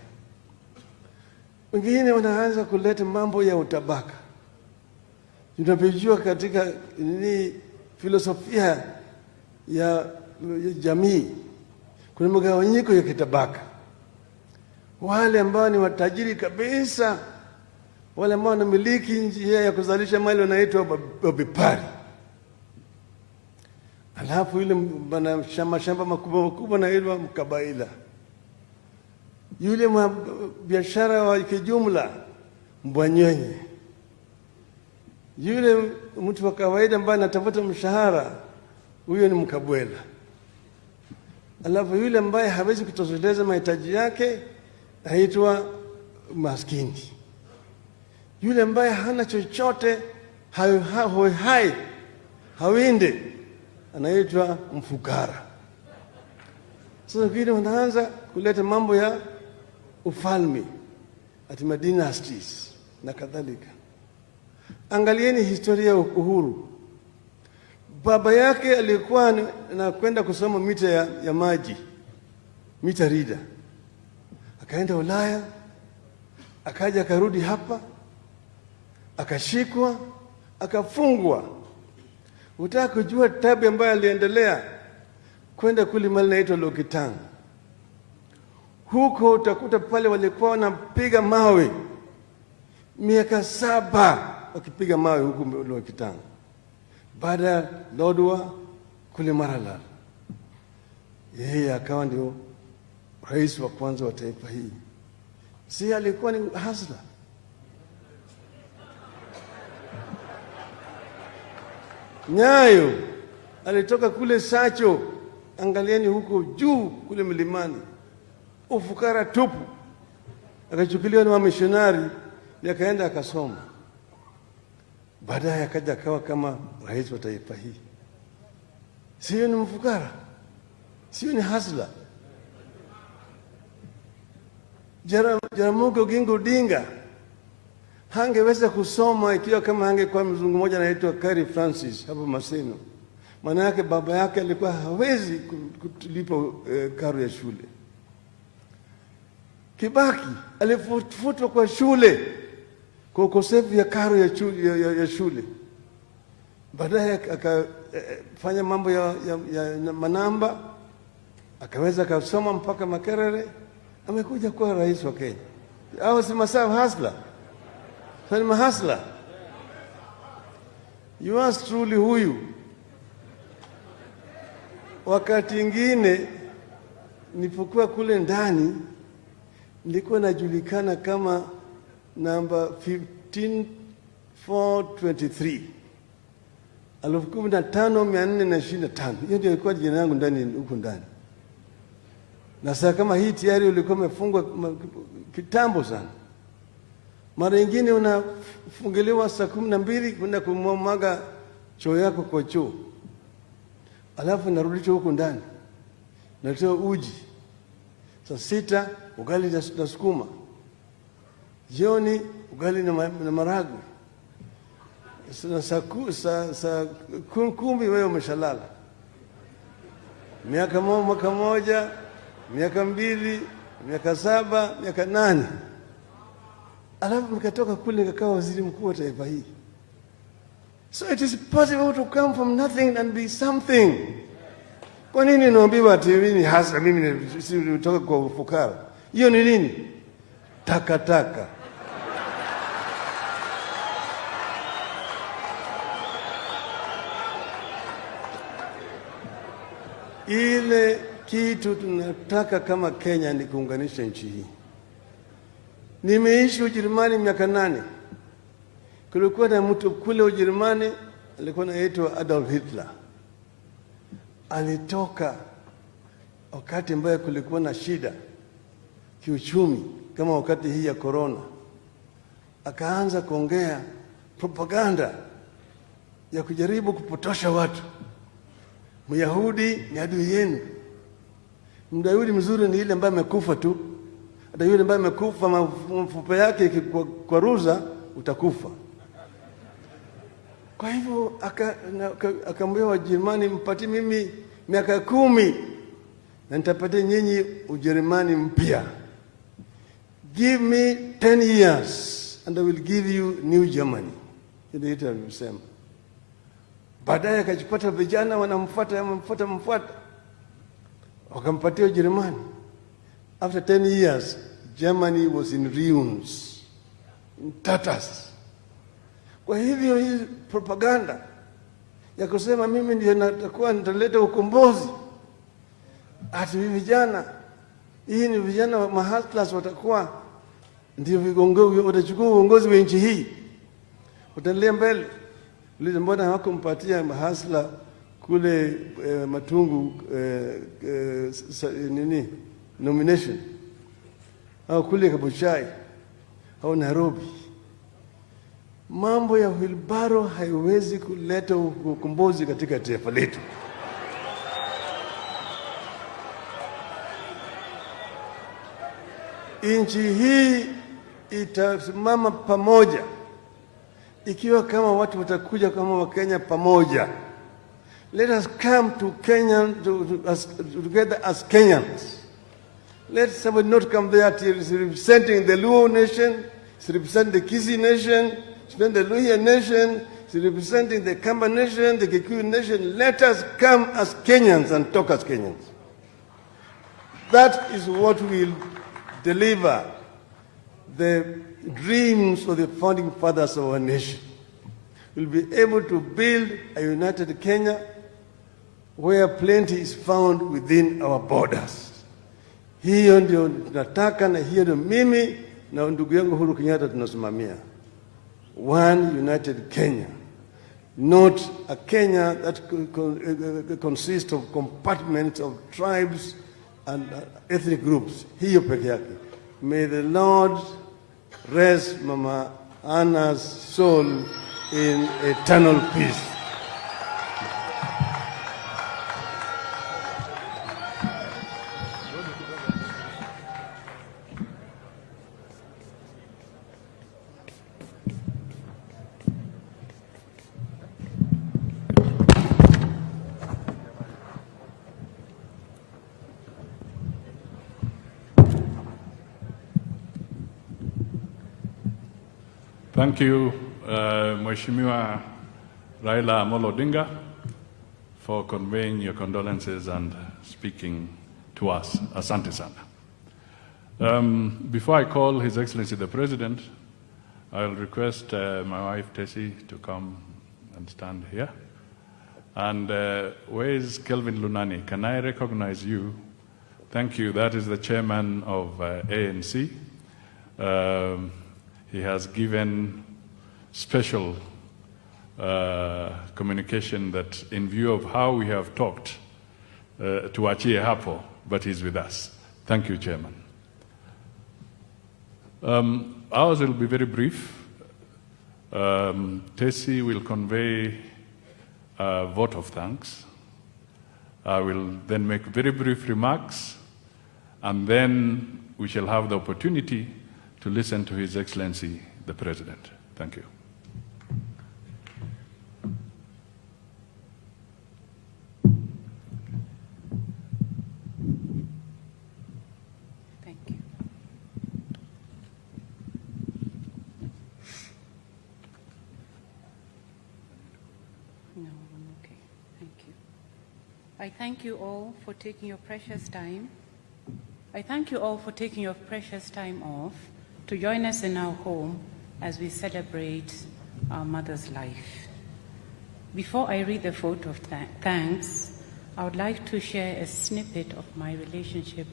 Wengine wanaanza kuleta mambo ya utabaka. Tunapojua katika filosofia ya jamii kuna mgawanyiko ya kitabaka. Wale ambao ni watajiri kabisa, wale ambao wanamiliki njia ya kuzalisha mali wanaitwa wabepari. Alafu yule mashamba makubwa makubwa anaitwa mkabaila. Yule biashara wa kijumla mbwanyenye. Yule mtu wa kawaida ambaye anatafuta mshahara, huyo ni mkabwela. Alafu yule ambaye hawezi kutosheleza mahitaji yake anaitwa maskini. Yule ambaye hana chochote, hawinde, anaitwa mfukara. Sasa wengine wanaanza kuleta mambo ya ufalme, ati dynasties na kadhalika. Angalieni historia ya Uhuru. Baba yake alikuwa anakwenda kusoma mita ya maji, mita rida. Akaenda Ulaya, akaja akarudi hapa, akashikwa, akafungwa. Utaka kujua tabu ambayo aliendelea, kwenda kule mahali inaitwa Lokitang. Huko utakuta pale walikuwa wanapiga mawe miaka 7 wakipiga mawe huko Lokitang. Baada ya Lodwar kule Maralal, yeye akawa ndio rais wa kwanza wa taifa hii. Si alikuwa ni hasla. Nyayo alitoka kule Sacho, angalieni huko juu kule milimani, ufukara tupu. Akachukuliwa na wamishonari, akaenda akasoma. Baadaye akaja akawa kama rais wa taifa hii. Sio ni mfukara, sio ni hasla. Jaramogi Oginga Odinga hangeweza kusoma ikiwa kama hangekuwa mzungu mmoja anaitwa Carey Francis hapo Maseno. Maana yake baba yake alikuwa hawezi kulipa karo ya shule. Kibaki alifutwa kwa shule kwa ukosefu ya karo ya shule. Baadaye akafanya mambo ya manamba, akaweza kusoma mpaka Makerere, amekuja kuwa rais wa Kenya. Hao si masawa hasla. Sasa mahasla. Yours truly huyu. Wakati ingine nilipokuwa kule ndani nilikuwa najulikana kama namba 15423. 15,425. Hiyo ndio ilikuwa jina langu ndani huko ndani. Na sasa kama hii tayari ulikuwa umefungwa kitambo sana. Mara nyingine unafungiliwa saa 12 kwenda kumwaga choo yako kwa choo. Alafu narudishwa huko ndani. Natoa uji. Saa 6 ugali na sukuma. Jioni ugali na maragwe. Saa 10 wewe umeshalala. Mwaka moja, miaka 2, miaka 7, miaka 8. Alafu nikatoka kule nikawa waziri mkuu wa taifa hii. So it is possible to come from nothing and be something. Kwa nini naambiwa ati mimi hasa mimi nitoka kwa ufukara? Hiyo ni nini? Takataka. Ile kitu tunataka kama Kenya ni kuunganisha nchi hii. Nimeishi Ujerumani miaka 8. Kulikuwa na mtu kule Ujerumani alikuwa anaitwa Adolf Hitler. Alitoka wakati ambaye kulikuwa na shida kiuchumi kama wakati hii ya corona. Akaanza kuongea propaganda ya kujaribu kupotosha watu. Myahudi ni adui yenu. Myahudi mzuri ni ile ambaye amekufa tu. Hata yule ambaye amekufa mfupa yake kwa ruza utakufa. Kwa hivyo akamwambia Wajerumani, mpatie mimi miaka 10 na nitapatia nyinyi Ujerumani mpya. Give me 10 years and I will give you New Germany. Ndio hiyo alisema. Baadaye akajipata vijana wanamfuata, wakampatia Ujerumani. After 10 years, Germany was in ruins, in tatters. Kwa hivyo hii propaganda ya kusema mimi ndio nitaleta ukombozi, ati vijana, hii ni vijana wa mahaslas watakuwa ndio viongozi, watachukua uongozi wa nchi hii, utaendelea mbele. Lile mbona hawakumpatia mahasla kule Matungu nomination, au kule Kabuchai au Nairobi? Mambo ya wilbaro haiwezi kuleta ukombozi katika taifa letu. Nchi hii itasimama pamoja ikiwa kama watu watakuja kama Wakenya pamoja. Let us come to Kenya together as Kenyans. Let somebody not come there representing the Luo nation, representing the Kisii nation, representing the Luhya nation, representing the Kamba nation, the Kikuyu nation. Let us come as Kenyans and talk as Kenyans. That is what will deliver the dreams of the founding fathers of our nation. We'll be able to build a united Kenya where plenty is found within our borders. Hiyo ndio tunataka, na hiyo ndio mimi na ndugu yangu Uhuru Kenyatta tunasimamia. One united Kenya, not a Kenya that consists of compartments of tribes and ethnic groups. Hiyo peke yake. May the Lord rest Mama Hannah's soul in eternal peace. Thank you, Mheshimiwa Raila Amolo Odinga, for conveying your condolences and speaking to us. Asante sana. Before I call His Excellency the President, I'll request my wife Tessie to come and stand here. And where is Kelvin Lunani? Can I recognize you? Thank you. That is the chairman of ANC. He has given special communication that in view of how we have talked to Achie Hapo, but he's with us. Thank you, Chairman. Ours will be very brief. Tessie will convey a vote of thanks. I will then make very brief remarks, and then we shall have the opportunity to listen to His Excellency, the President. Thank you. Thank you. No, I'm okay. Thank you. I thank you all for taking your precious time. I thank you all for taking your precious time off to join us in our home as we celebrate our mother's life. Before I read the vote of thanks, I would like to share a snippet of my relationship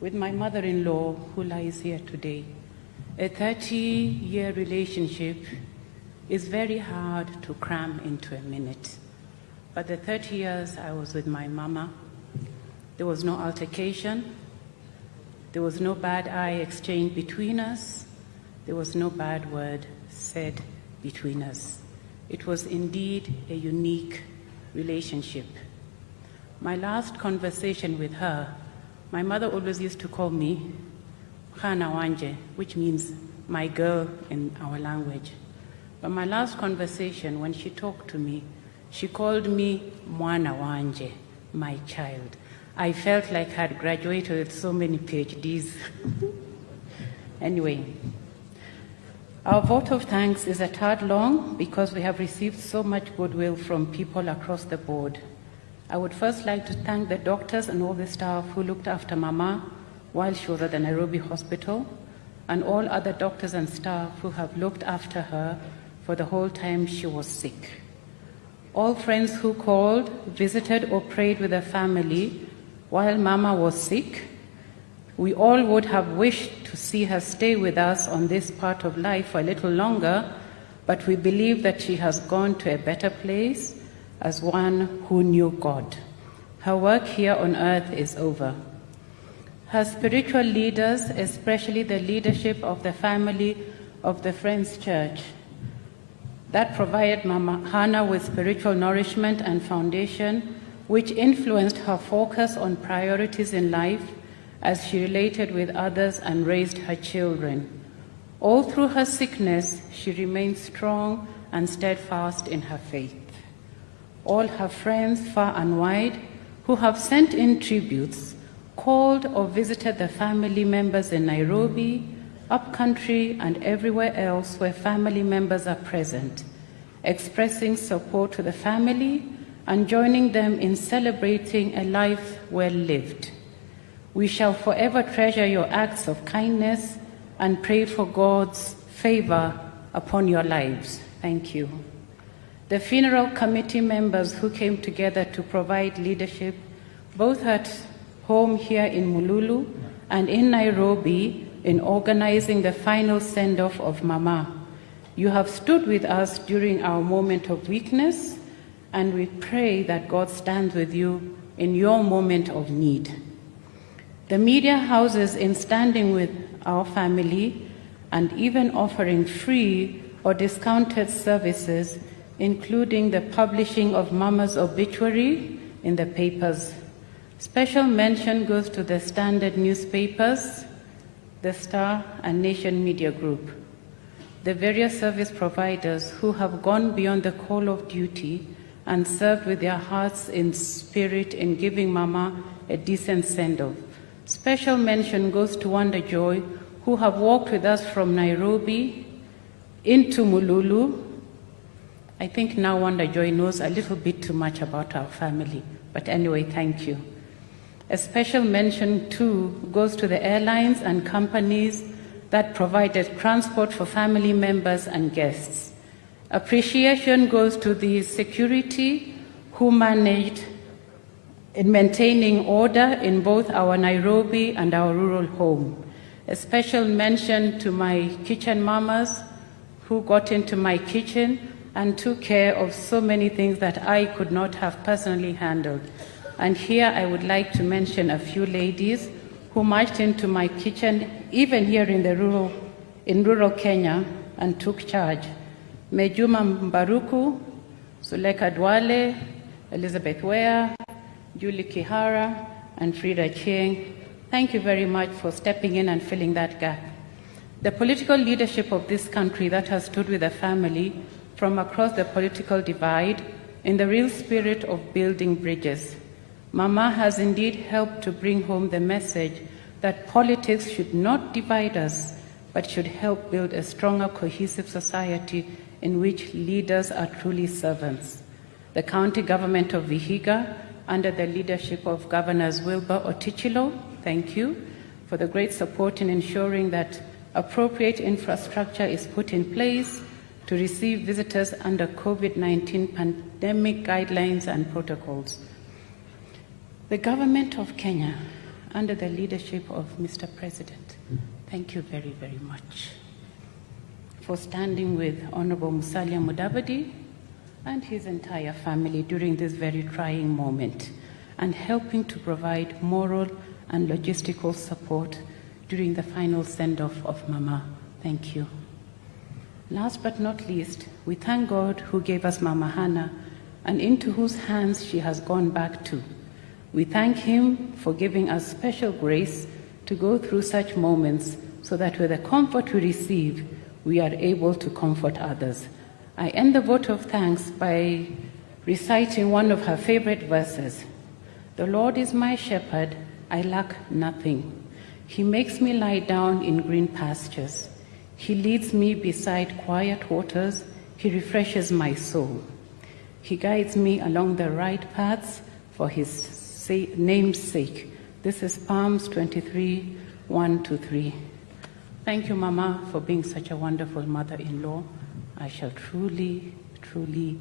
with my mother-in-law who lies here today. A 30-year relationship is very hard to cram into a minute. But the 30 years I was with my mama, there was no altercation, there was no bad eye exchange between us. There was no bad word said between us. It was indeed a unique relationship. My last conversation with her, my mother always used to call me Hannah Wanje, which means my girl in our language. But my last conversation, when she talked to me, she called me Mwana Wanje, my child. I felt like I had graduated with so many PhDs. Anyway, our vote of thanks is a tad long because we have received so much goodwill from people across the board. I would first like to thank the doctors and all the staff who looked after Mama while she was at the Nairobi hospital, and all other doctors and staff who have looked after her for the whole time she was sick. All friends who called, visited, or prayed with the family while Mama was sick. We all would have wished to see her stay with us on this part of life for a little longer, but we believe that she has gone to a better place as one who knew God. Her work here on earth is over. Her spiritual leaders, especially the leadership of the family of the Friends Church, that provided Mama Hannah with spiritual nourishment and foundation, which influenced her focus on priorities in life as she related with others and raised her children. All through her sickness, she remained strong and steadfast in her faith. All her friends, far and wide, who have sent in tributes, called or visited the family members in Nairobi, upcountry, and everywhere else where family members are present, expressing support to the family and joining them in celebrating a life well lived. We shall forever treasure your acts of kindness and pray for God's favor upon your lives. Thank you. The funeral committee members who came together to provide leadership, both at home here in Mululu and in Nairobi, in organizing the final send-off of Mama. You have stood with us during our moment of weakness, and we pray that God stands with you in your moment of need. The media houses, in standing with our family and even offering free or discounted services, including the publishing of Mama's obituary in the papers. Special mention goes to the Standard newspapers, the Star, and Nation Media Group. The various service providers who have gone beyond the call of duty and served with their hearts in spirit in giving Mama a decent send-off. Special mention goes to Wonder Joy, who have walked with us from Nairobi into Mululu. I think now Wonder Joy knows a little bit too much about our family, but anyway, thank you. A special mention too goes to the airlines and companies that provided transport for family members and guests. Appreciation goes to the security who managed in maintaining order in both our Nairobi and our rural home. A special mention to my kitchen mamas who got into my kitchen and took care of so many things that I could not have personally handled. And here I would like to mention a few ladies who marched into my kitchen, even here in rural Kenya, and took charge. Mejuma Mbaruku, Suleka Dwale, Elizabeth Wea, Julie Kihara, and Frida Chieng. Thank you very much for stepping in and filling that gap. The political leadership of this country that has stood with the family from across the political divide in the real spirit of building bridges. Mama has indeed helped to bring home the message that politics should not divide us, but should help build a stronger, cohesive society in which leaders are truly servants. The county government of Vihiga, under the leadership of Governors Wilbur Otichilo, thank you for the great support in ensuring that appropriate infrastructure is put in place to receive visitors under COVID-19 pandemic guidelines and protocols. The government of Kenya, under the leadership of Mr. President, thank you very, very much for standing with Honorable Musalia Mudavadi and his entire family during this very trying moment and helping to provide moral and logistical support during the final send-off of Mama. Thank you. Last but not least, we thank God who gave us Mama Hannah and into whose hands she has gone back to. We thank him for giving us special grace to go through such moments so that with the comfort we receive, we are able to comfort others. I end the vote of thanks by reciting one of her favorite verses. The Lord is my shepherd, I lack nothing. He makes me lie down in green pastures. He leads me beside quiet waters. He refreshes my soul. He guides me along the right paths for his name's sake. This is Psalms 23, 1-3. Thank you, Mama, for being such a wonderful mother-in-law. I shall truly, truly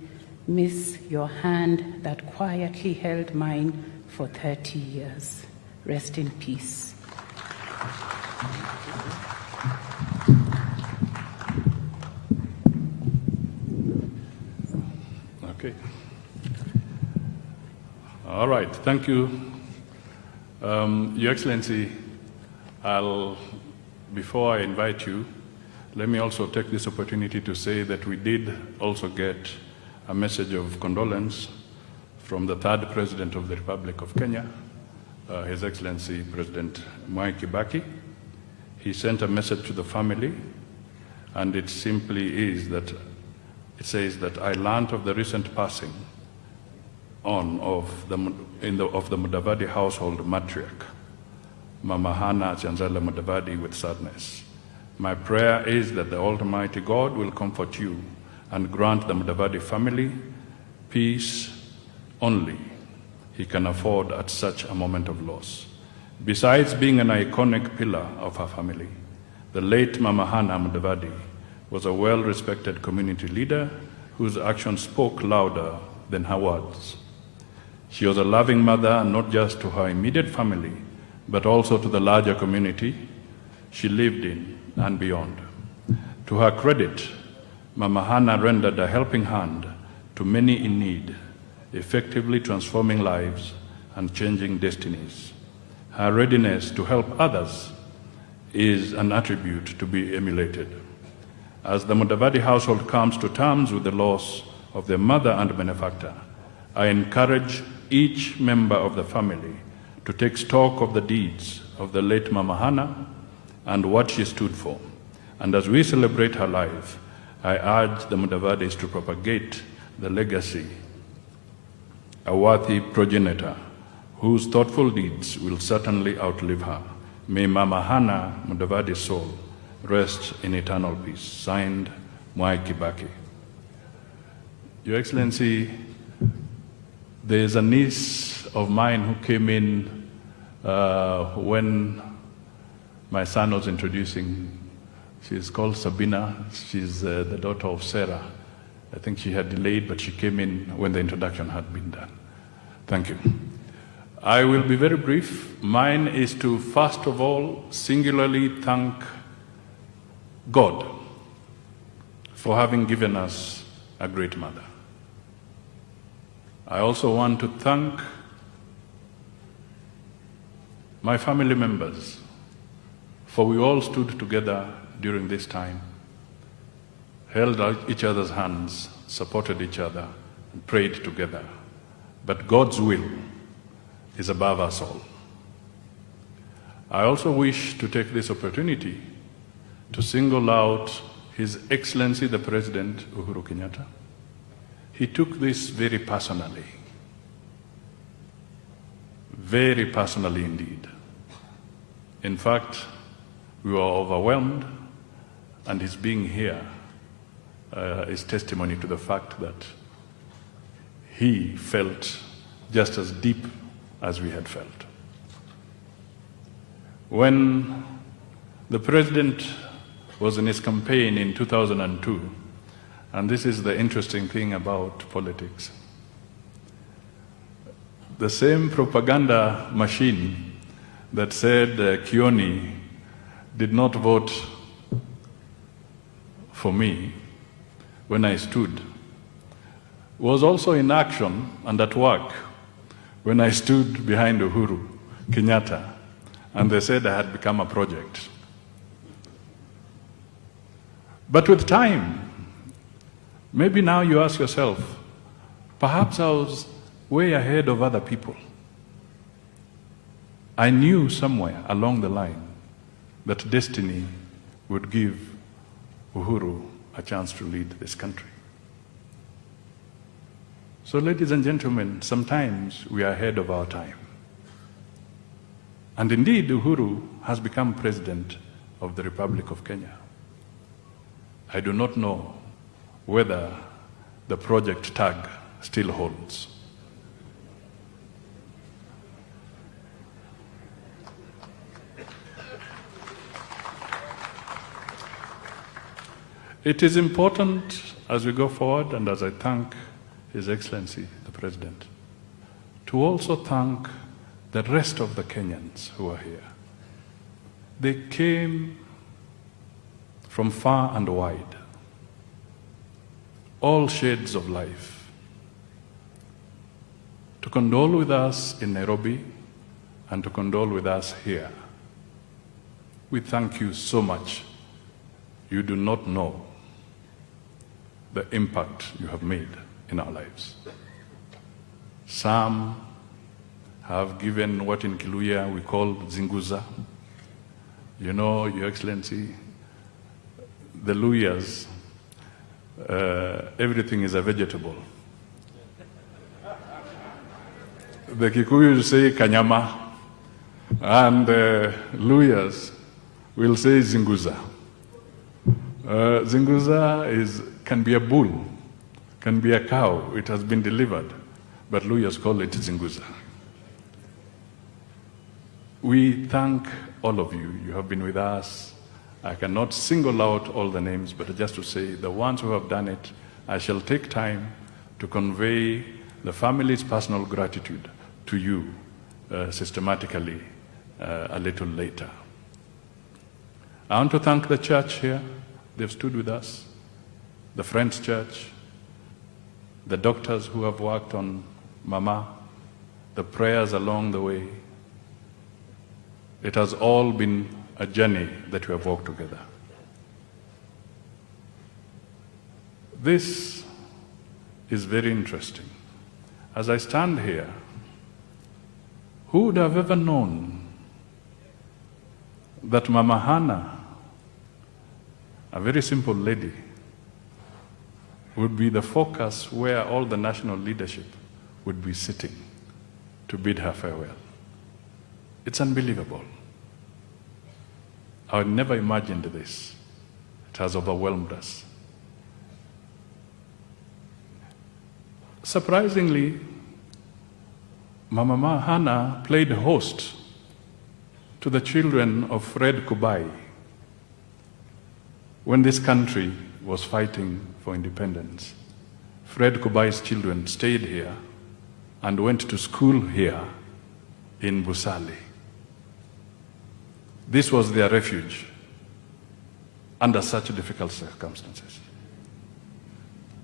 miss your hand that quietly held mine for 30 years. Rest in peace. Okay. All right. Thank you. Your Excellency, before I invite you, let me also take this opportunity to say that we did also get a message of condolence from the third President of the Republic of Kenya, His Excellency President Mwai Kibaki. He sent a message to the family, and it simply is that it says that I learned of the recent passing on of the Mudavadi household matriarch, Mama Hannah Atsianzale Mudavadi, with sadness. My prayer is that the Almighty God will comfort you and grant the Mudavadi family peace only He can afford at such a moment of loss. Besides being an iconic pillar of her family, the late Mama Hannah Mudavadi was a well-respected community leader whose actions spoke louder than her words. She was a loving mother, not just to her immediate family, but also to the larger community she lived in and beyond. To her credit, Mama Hannah rendered a helping hand to many in need, effectively transforming lives and changing destinies. Her readiness to help others is an attribute to be emulated. As the Mudavadi household comes to terms with the loss of their mother and benefactor, I encourage each member of the family to take stock of the deeds of the late Mama Hannah and what she stood for. And as we celebrate her life, I urge the Mudavadis to propagate the legacy, a worthy progenitor whose thoughtful deeds will certainly outlive her. May Mama Hannah Mudavadi's soul rest in eternal peace. Signed, Mwai Kibaki. Your Excellency, there is a niece of mine who came in when my son was introducing. She's called Sabina. She's the daughter of Sarah. I think she had delayed, but she came in when the introduction had been done. Thank you. I will be very brief. Mine is to, first of all, singularly thank God for having given us a great mother. I also want to thank my family members, for we all stood together during this time, held each other's hands, supported each other, and prayed together. But God's will is above us all. I also wish to take this opportunity to single out His Excellency the President, Uhuru Kenyatta. He took this very personally indeed. In fact, we were overwhelmed, and his being here is testimony to the fact that he felt just as deep as we had felt. When the President was in his campaign in 2002, and this is the interesting thing about politics, the same propaganda machine that said Kioni did not vote for me when I stood was also in action and at work when I stood behind Uhuru Kenyatta, and they said I had become a project. But with time, maybe now you ask yourself, perhaps I was way ahead of other people. I knew somewhere along the line that destiny would give Uhuru a chance to lead this country. So, ladies and gentlemen, sometimes we are ahead of our time. And indeed, Uhuru has become president of the Republic of Kenya. I do not know whether the project tag still holds. It is important as we go forward, and as I thank His Excellency, the President, to also thank the rest of the Kenyans who are here. They came from far and wide, all shades of life, to condole with us in Nairobi and to condole with us here. We thank you so much. You do not know the impact you have made in our lives. Some have given what in Kiluya we call zinguza. You know, Your Excellency, the Luyas, everything is a vegetable. The Kikuyus say kanyama, and the Luyas will say zinguza. Zinguza can be a bull, can be a cow. It has been delivered, but Luyas call it zinguza. We thank all of you. You have been with us. I cannot single out all the names, but just to say the ones who have done it, I shall take time to convey the family's personal gratitude to you systematically a little later. I want to thank the church here. They've stood with us, the Friends Church, the doctors who have worked on Mama, the prayers along the way. It has all been a journey that we have walked together. This is very interesting. As I stand here, who would have ever known that Mama Hannah, a very simple lady, would be the focus where all the national leadership would be sitting to bid her farewell? It's unbelievable. I had never imagined this. It has overwhelmed us. Surprisingly, Mama Hannah played host to the children of Fred Kubai when this country was fighting for independence. Fred Kubai's children stayed here and went to school here in Musalia. This was their refuge under such difficult circumstances.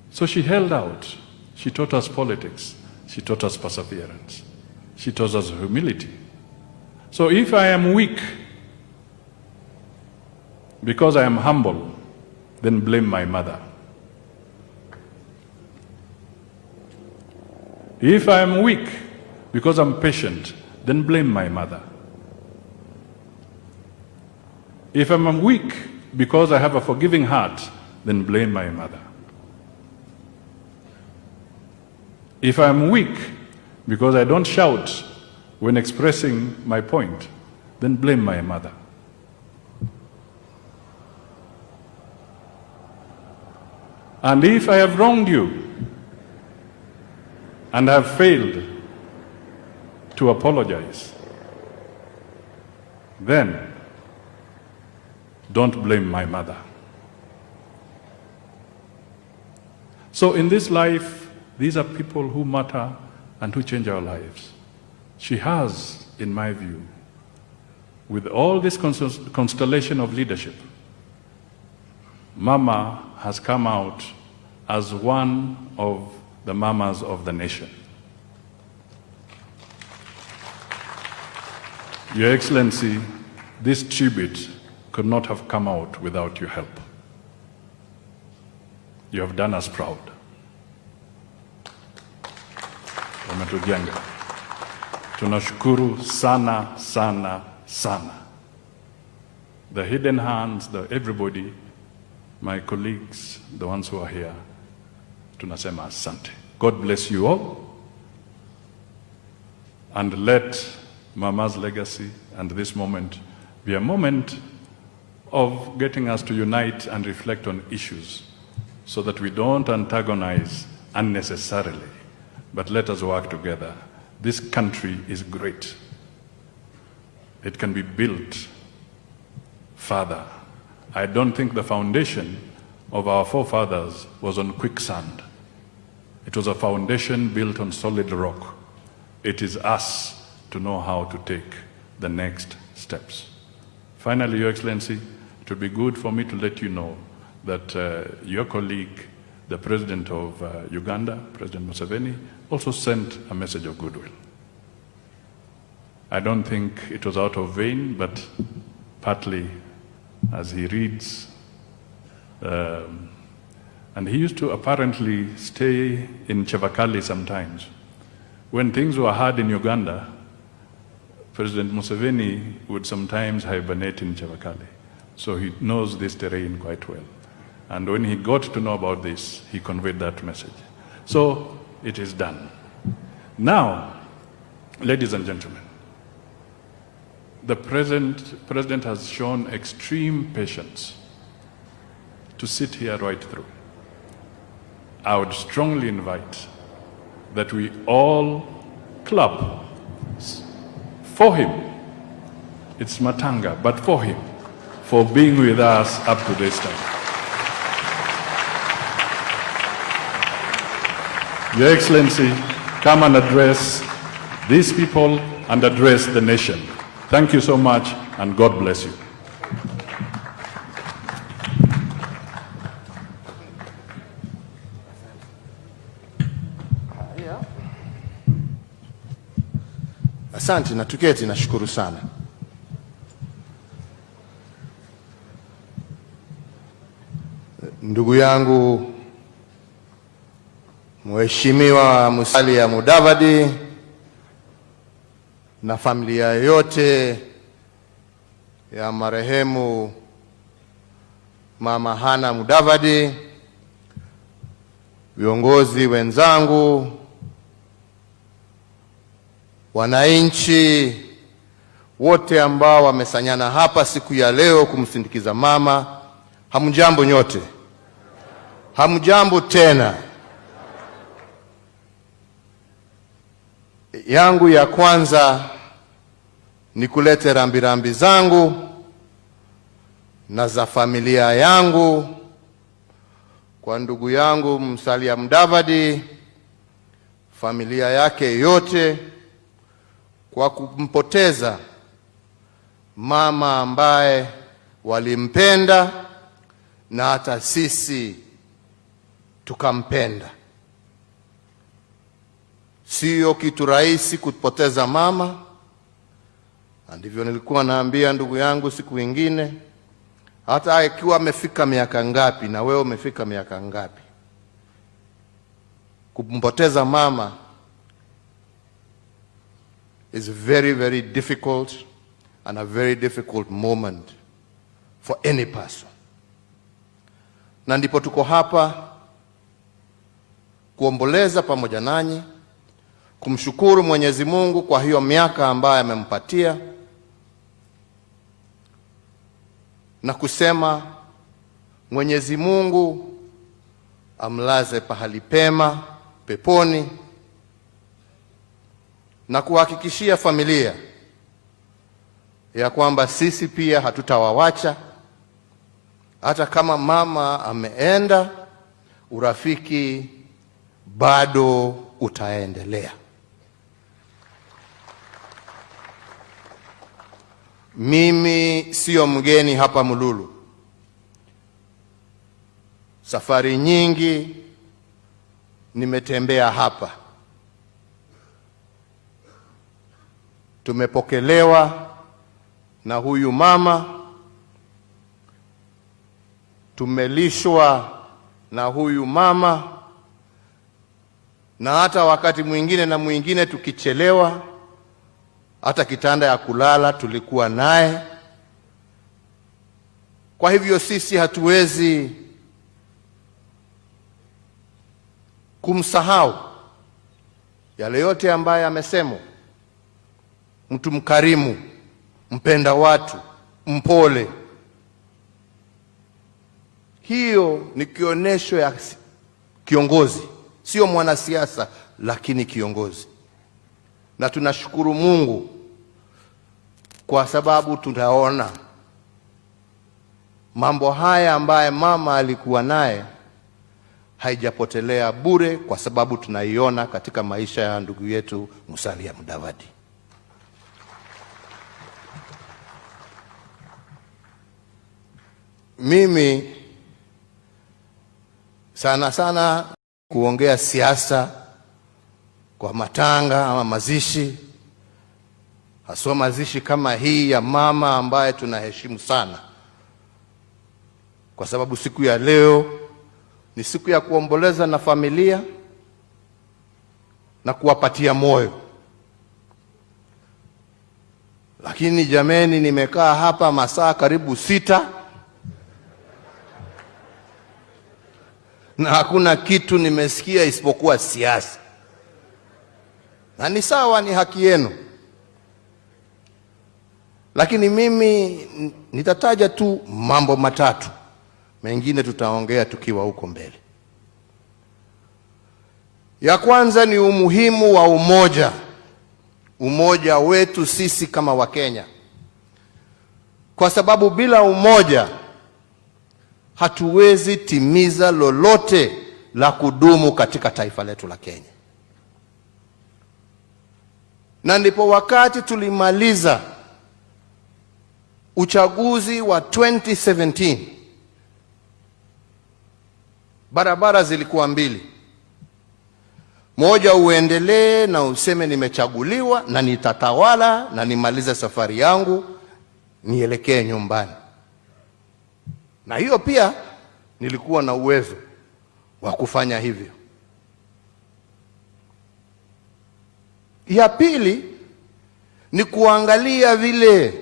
So she held out. She taught us politics. She taught us perseverance. She taught us humility. So if I am weak because I am humble, then blame my mother. If I am weak because I'm patient, then blame my mother. If I'm weak because I have a forgiving heart, then blame my mother. If I'm weak because I don't shout when expressing my point, then blame my mother. And if I have wronged you and have failed to apologize, then don't blame my mother. So in this life, these are people who matter and who change our lives. She has, in my view, with all this constellation of leadership, Mama has come out as one of the mamas of the nation. Your Excellency, this tribute could not have come out without your help. You have done us proud. Umetujenga. Tunashukuru sana, sana, sana. The hidden hands, everybody, my colleagues, the ones who are here, tunasema asante. God bless you all. And let Mama's legacy and this moment be a moment of getting us to unite and reflect on issues so that we don't antagonize unnecessarily, but let us work together. This country is great. It can be built further. I don't think the foundation of our forefathers was on quicksand. It was a foundation built on solid rock. It is us to know how to take the next steps. Finally, Your Excellency, it would be good for me to let you know that your colleague, the President of Uganda, President Museveni, also sent a message of goodwill. I don't think it was out of vain, but partly as he reads, and he used to apparently stay in Chevakali sometimes. When things were hard in Uganda, President Museveni would sometimes hibernate in Chevakali. So he knows this terrain quite well. And when he got to know about this, he conveyed that message. So it is done. Now, ladies and gentlemen, the President has shown extreme patience to sit here right through. I would strongly invite that we all clap for him. It's Matanga, but for him, for being with us up to this time. Your Excellency, come and address these people and address the nation. Thank you so much, and God bless you. Asante na tuketi, nashukuru sana. Ndugu yangu Mheshimiwa Musalia Mudavadi na familia yote ya marehemu Mama Hannah Mudavadi, viongozi wenzangu, wananchi wote ambao wamesanyana hapa siku ya leo kumsindikiza mama, hamjambo nyote. Hamjambo tena. Yangu ya kwanza ni kuleta rambirambi zangu na za familia yangu kwa ndugu yangu Musalia Mudavadi, familia yake yote, kwa kumpoteza mama ambaye walimpenda na hata sisi tukampenda. Sio kitu rahisi kupoteza mama, na ndivyo nilikuwa naambia ndugu yangu siku nyingine, hata ikiwa amefika miaka ngapi na wewe umefika miaka ngapi, kumpoteza mama is very, very difficult and a very difficult moment for any person. Na ndipo tuko hapa kuomboleza pamoja nanyi, kumshukuru Mwenyezi Mungu kwa hiyo miaka ambayo amempatia, na kusema Mwenyezi Mungu amlaze pahali pema peponi, na kuhakikishia familia ya kwamba sisi pia hatutawawacha. Hata kama mama ameenda, urafiki bado utaendelea. Mimi sio mgeni hapa Mululu. Safari nyingi nimetembea hapa. Tumepokelewa na huyu mama, tumelishwa na huyu mama, na hata wakati mwingine na mwingine tukichelewa, hata kitanda ya kulala tulikuwa naye. Kwa hivyo sisi hatuwezi kumsahau yale yote ambaye amesemwa, mtu mkarimu, mpenda watu, mpole. Hiyo ni kionesho ya kiongozi, sio mwanasiasa, lakini kiongozi. Na tunashukuru Mungu kwa sababu tunaona mambo haya ambaye mama alikuwa naye haijapotelea bure, kwa sababu tunaiona katika maisha ya ndugu yetu Musalia Mudavadi. Mimi sana kuongea siasa kwa matanga ama mazishi, haswa mazishi kama hii ya mama ambaye tunaheshimu sana, kwa sababu siku ya leo ni siku ya kuomboleza na familia na kuwapatia moyo. Lakini jameni, nimekaa hapa masaa karibu 6 na hakuna kitu nimesikia isipokuwa siasa. Na ni sawa, ni haki yenu. Lakini mimi nitataja tu mambo matatu, mengine tutaongea tukiwa huko mbele. Ya kwanza ni umuhimu wa umoja wetu sisi kama Wakenya, kwa sababu bila umoja hatuwezi timiza lolote la kudumu katika taifa letu la Kenya. Na ndipo wakati tulimaliza uchaguzi wa 2017, barabara zilikuwa mbili. Moja, uendelee na useme nimechaguliwa na nitatawala na nimalize safari yangu nielekee nyumbani. Na hiyo pia nilikuwa na uwezo wa kufanya hivyo. Ya pili ni kuangalia vile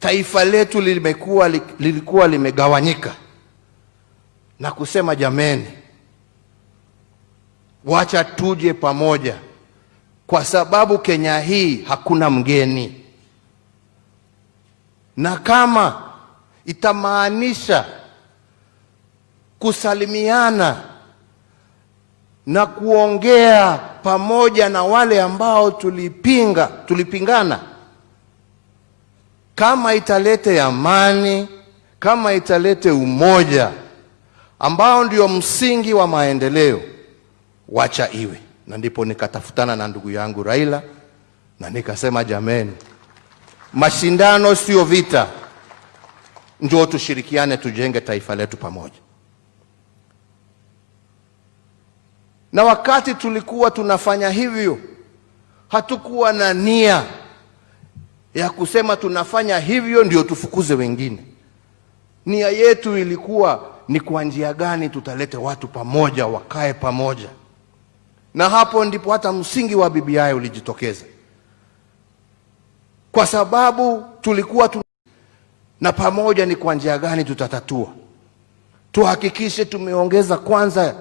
taifa letu lilikuwa limegawanyika na kusema jameni, wacha tuje pamoja, kwa sababu Kenya hii hakuna mgeni. Na kama itamaanisha kusalimiana na kuongea pamoja na wale ambao tulipingana, kama italete amani, kama italete umoja ambao ndio msingi wa maendeleo, wacha iwe. Na ndipo nikatafutana na ndugu yangu Raila na nikasema jameni, mashindano sio vita, ndio tushirikiane tujenge taifa letu pamoja. Na wakati tulikuwa tunafanya hivyo, hatukuwa na nia ya kusema tunafanya hivyo ndio tufukuze wengine. Nia yetu ilikuwa ni kwa njia gani tutalete watu pamoja, wakae pamoja. Na hapo ndipo hata msingi wa BBI ulijitokeza, kwa sababu tulikuwa na pamoja ni kwa njia gani tutatatua. Tuhakikishe tumeongeza kwanza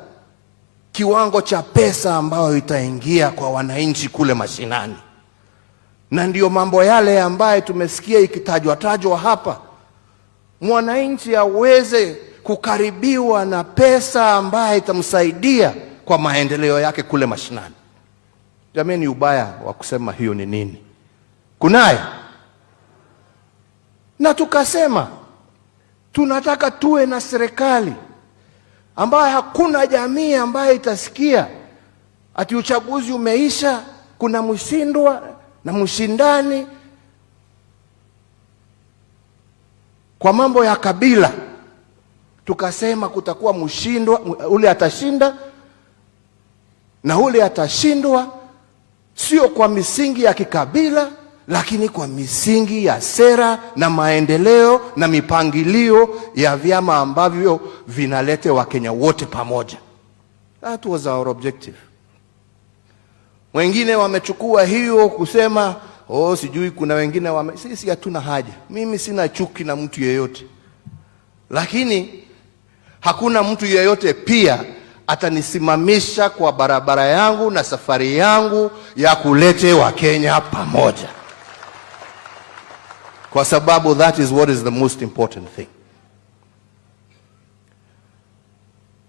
kiwango cha pesa ambayo itaingia kwa wananchi kule mashinani. Na ndiyo mambo yale ambaye tumesikia ikitajwa hapa, mwananchi aweze kukaribiwa na pesa ambaye itamsaidia kwa maendeleo yake kule mashinani. Jameni, ubaya wa kusema hiyo ni nini? Kunaye. Na tukasema tunataka tuwe na serikali ambaye hakuna jamii ambaye itasikia ati uchaguzi umeisha, kuna mshindwa na mshindani kwa mambo ya kabila. Tukasema kutakuwa mshindwa, ule atashinda na ule atashindwa, sio kwa misingi ya kikabila, lakini kwa misingi ya sera na maendeleo na mipangilio ya vyama ambavyo vinalete Wakenya wote pamoja. That was our objective. Wengine wamechukua hiyo kusema sijui kuna wengine sisi hatuna haja. Mimi sina chuki na mtu yeyote, lakini hakuna mtu yeyote pia atanisimamisha kwa barabara yangu na safari yangu ya kulete Wakenya pamoja, kwa sababu that is what is the most important thing.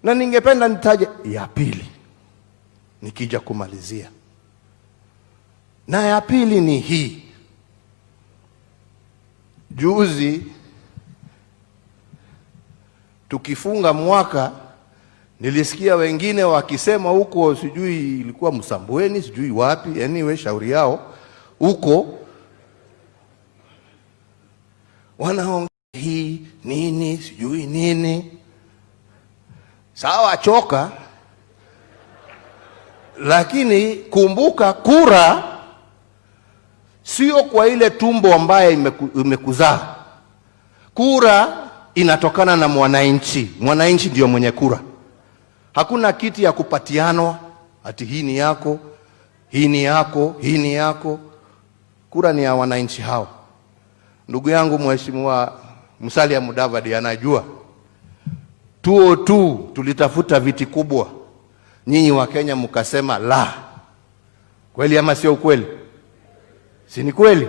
Na ningependa nitaje ya pili nikija kumalizia, na ya pili ni hii. Juzi tukifunga mwaka, nilisikia wengine wakisema huko, sijui ilikuwa Msambweni, sijui wapi, anyway shauri yao huko, wanaongea hii nini sijui nini. Sawa, choka, lakini kumbuka, kura sio kwa ile tumbo ambaye imekuzaa. Kura inatokana na mwananchi. Mwananchi ndio mwenye kura. Hakuna kiti ya kupatianwa ati hii ni yako, hii ni yako, hii ni yako. Kura ni ya wananchi hao. Ndugu yangu Mheshimiwa Musalia Mudavadi anajua 2002 tulitafuta viti kubwa, nyinyi wa Kenya mkasema la. Kweli ama sio kweli? Si ni kweli?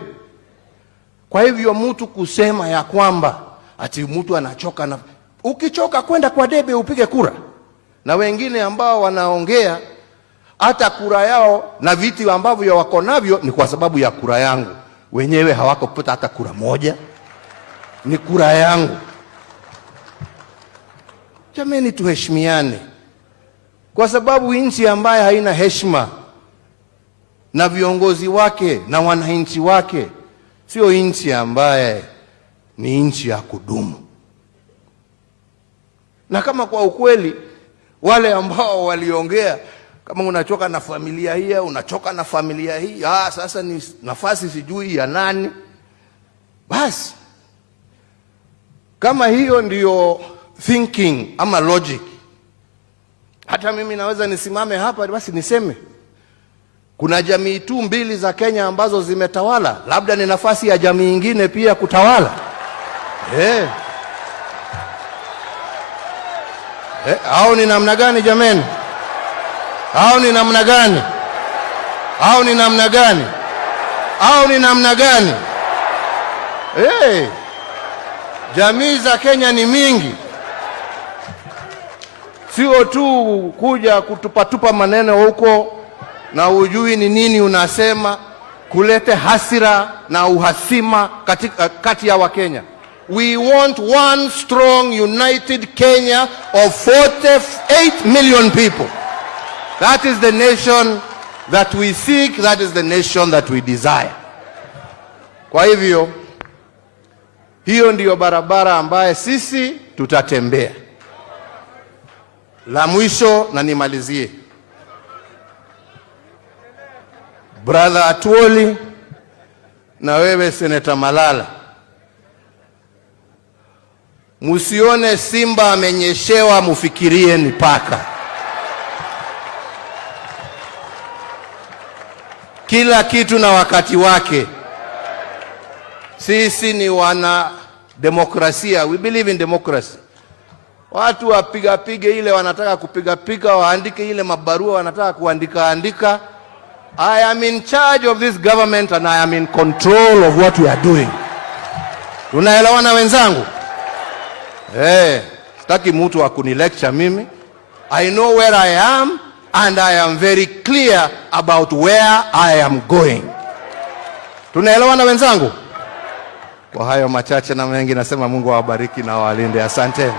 Kwa hivyo mtu kusema ya kwamba ati mtu anachoka, na ukichoka kwenda kwa debe upige kura. Na wengine ambao wanaongea hata kura yao na viti ambavyo wako navyo ni kwa sababu ya kura yangu, wenyewe hawako kupata hata kura moja, ni kura yangu. Jameni, tuheshimiane, kwa sababu nchi ambaye haina heshima na viongozi wake na wananchi wake sio nchi ambaye ni nchi ya kudumu. Na kama kwa ukweli wale ambao waliongea kama unachoka na familia hii, unachoka na familia hii, sasa ni nafasi sijui ya nani, basi kama hiyo ndiyo thinking ama logic, hata mimi naweza nisimame hapa basi niseme kuna jamii tu mbili za Kenya ambazo zimetawala, labda ni nafasi ya jamii nyingine pia kutawala. Au ni namna gani jameni? Au ni namna gani? Au ni namna gani? Au ni namna gani? Jamii za Kenya ni mingi, sio tu kuja kutupatupa maneno huko na ujui ni nini unasema, kulete hasira na uhasima kati ya Wakenya. We want one strong united Kenya of 48 million people. That is the nation that we seek, that is the nation that we desire. Kwa hivyo hiyo ndiyo barabara ambaye sisi tutatembea. La mwisho na nimalizie, Brother Atuoli na wewe Senator Malala, musione simba amenyeshewa mufikirie ni paka. Kila kitu na wakati wake. Sisi ni wana demokrasia. We believe in democracy. Watu wapiga ile wanataka kupiga, waandike ile mabarua wanataka kuandika. I am in charge of this government and I am in control of what we are doing. Tunaelewana wenzangu? Sitaki mtu wa kunilecture mimi. I know where I am and I am very clear about where I am going. Tunaelewana wenzangu? Kwa hayo machache na mengi nasema Mungu awabariki na awalinde. Asante.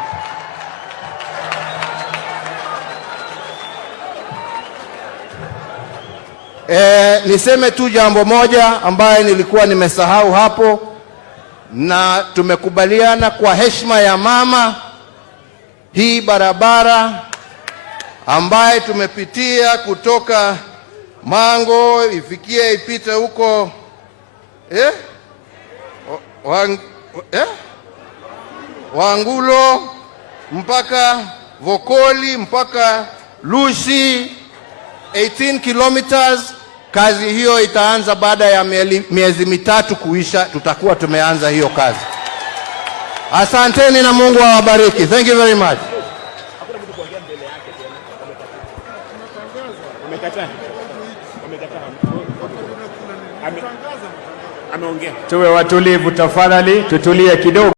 Niseme tu jambo moja ambaye nilikuwa nimesahau hapo, na tumekubaliana kwa heshima ya mama, hii barabara ambaye tumepitia kutoka Mango ifikie ipite huko Wangulo mpaka Vokoli mpaka Lushi 18 kilometers. Kazi hiyo itaanza baada ya miezi mitatu kuisha, tutakuwa tumeanza hiyo kazi. Asanteni na Mungu awabariki. Thank you very much. Umekataa. Ameongea. Tuwe watulivu tafadhali, tutulie kidogo.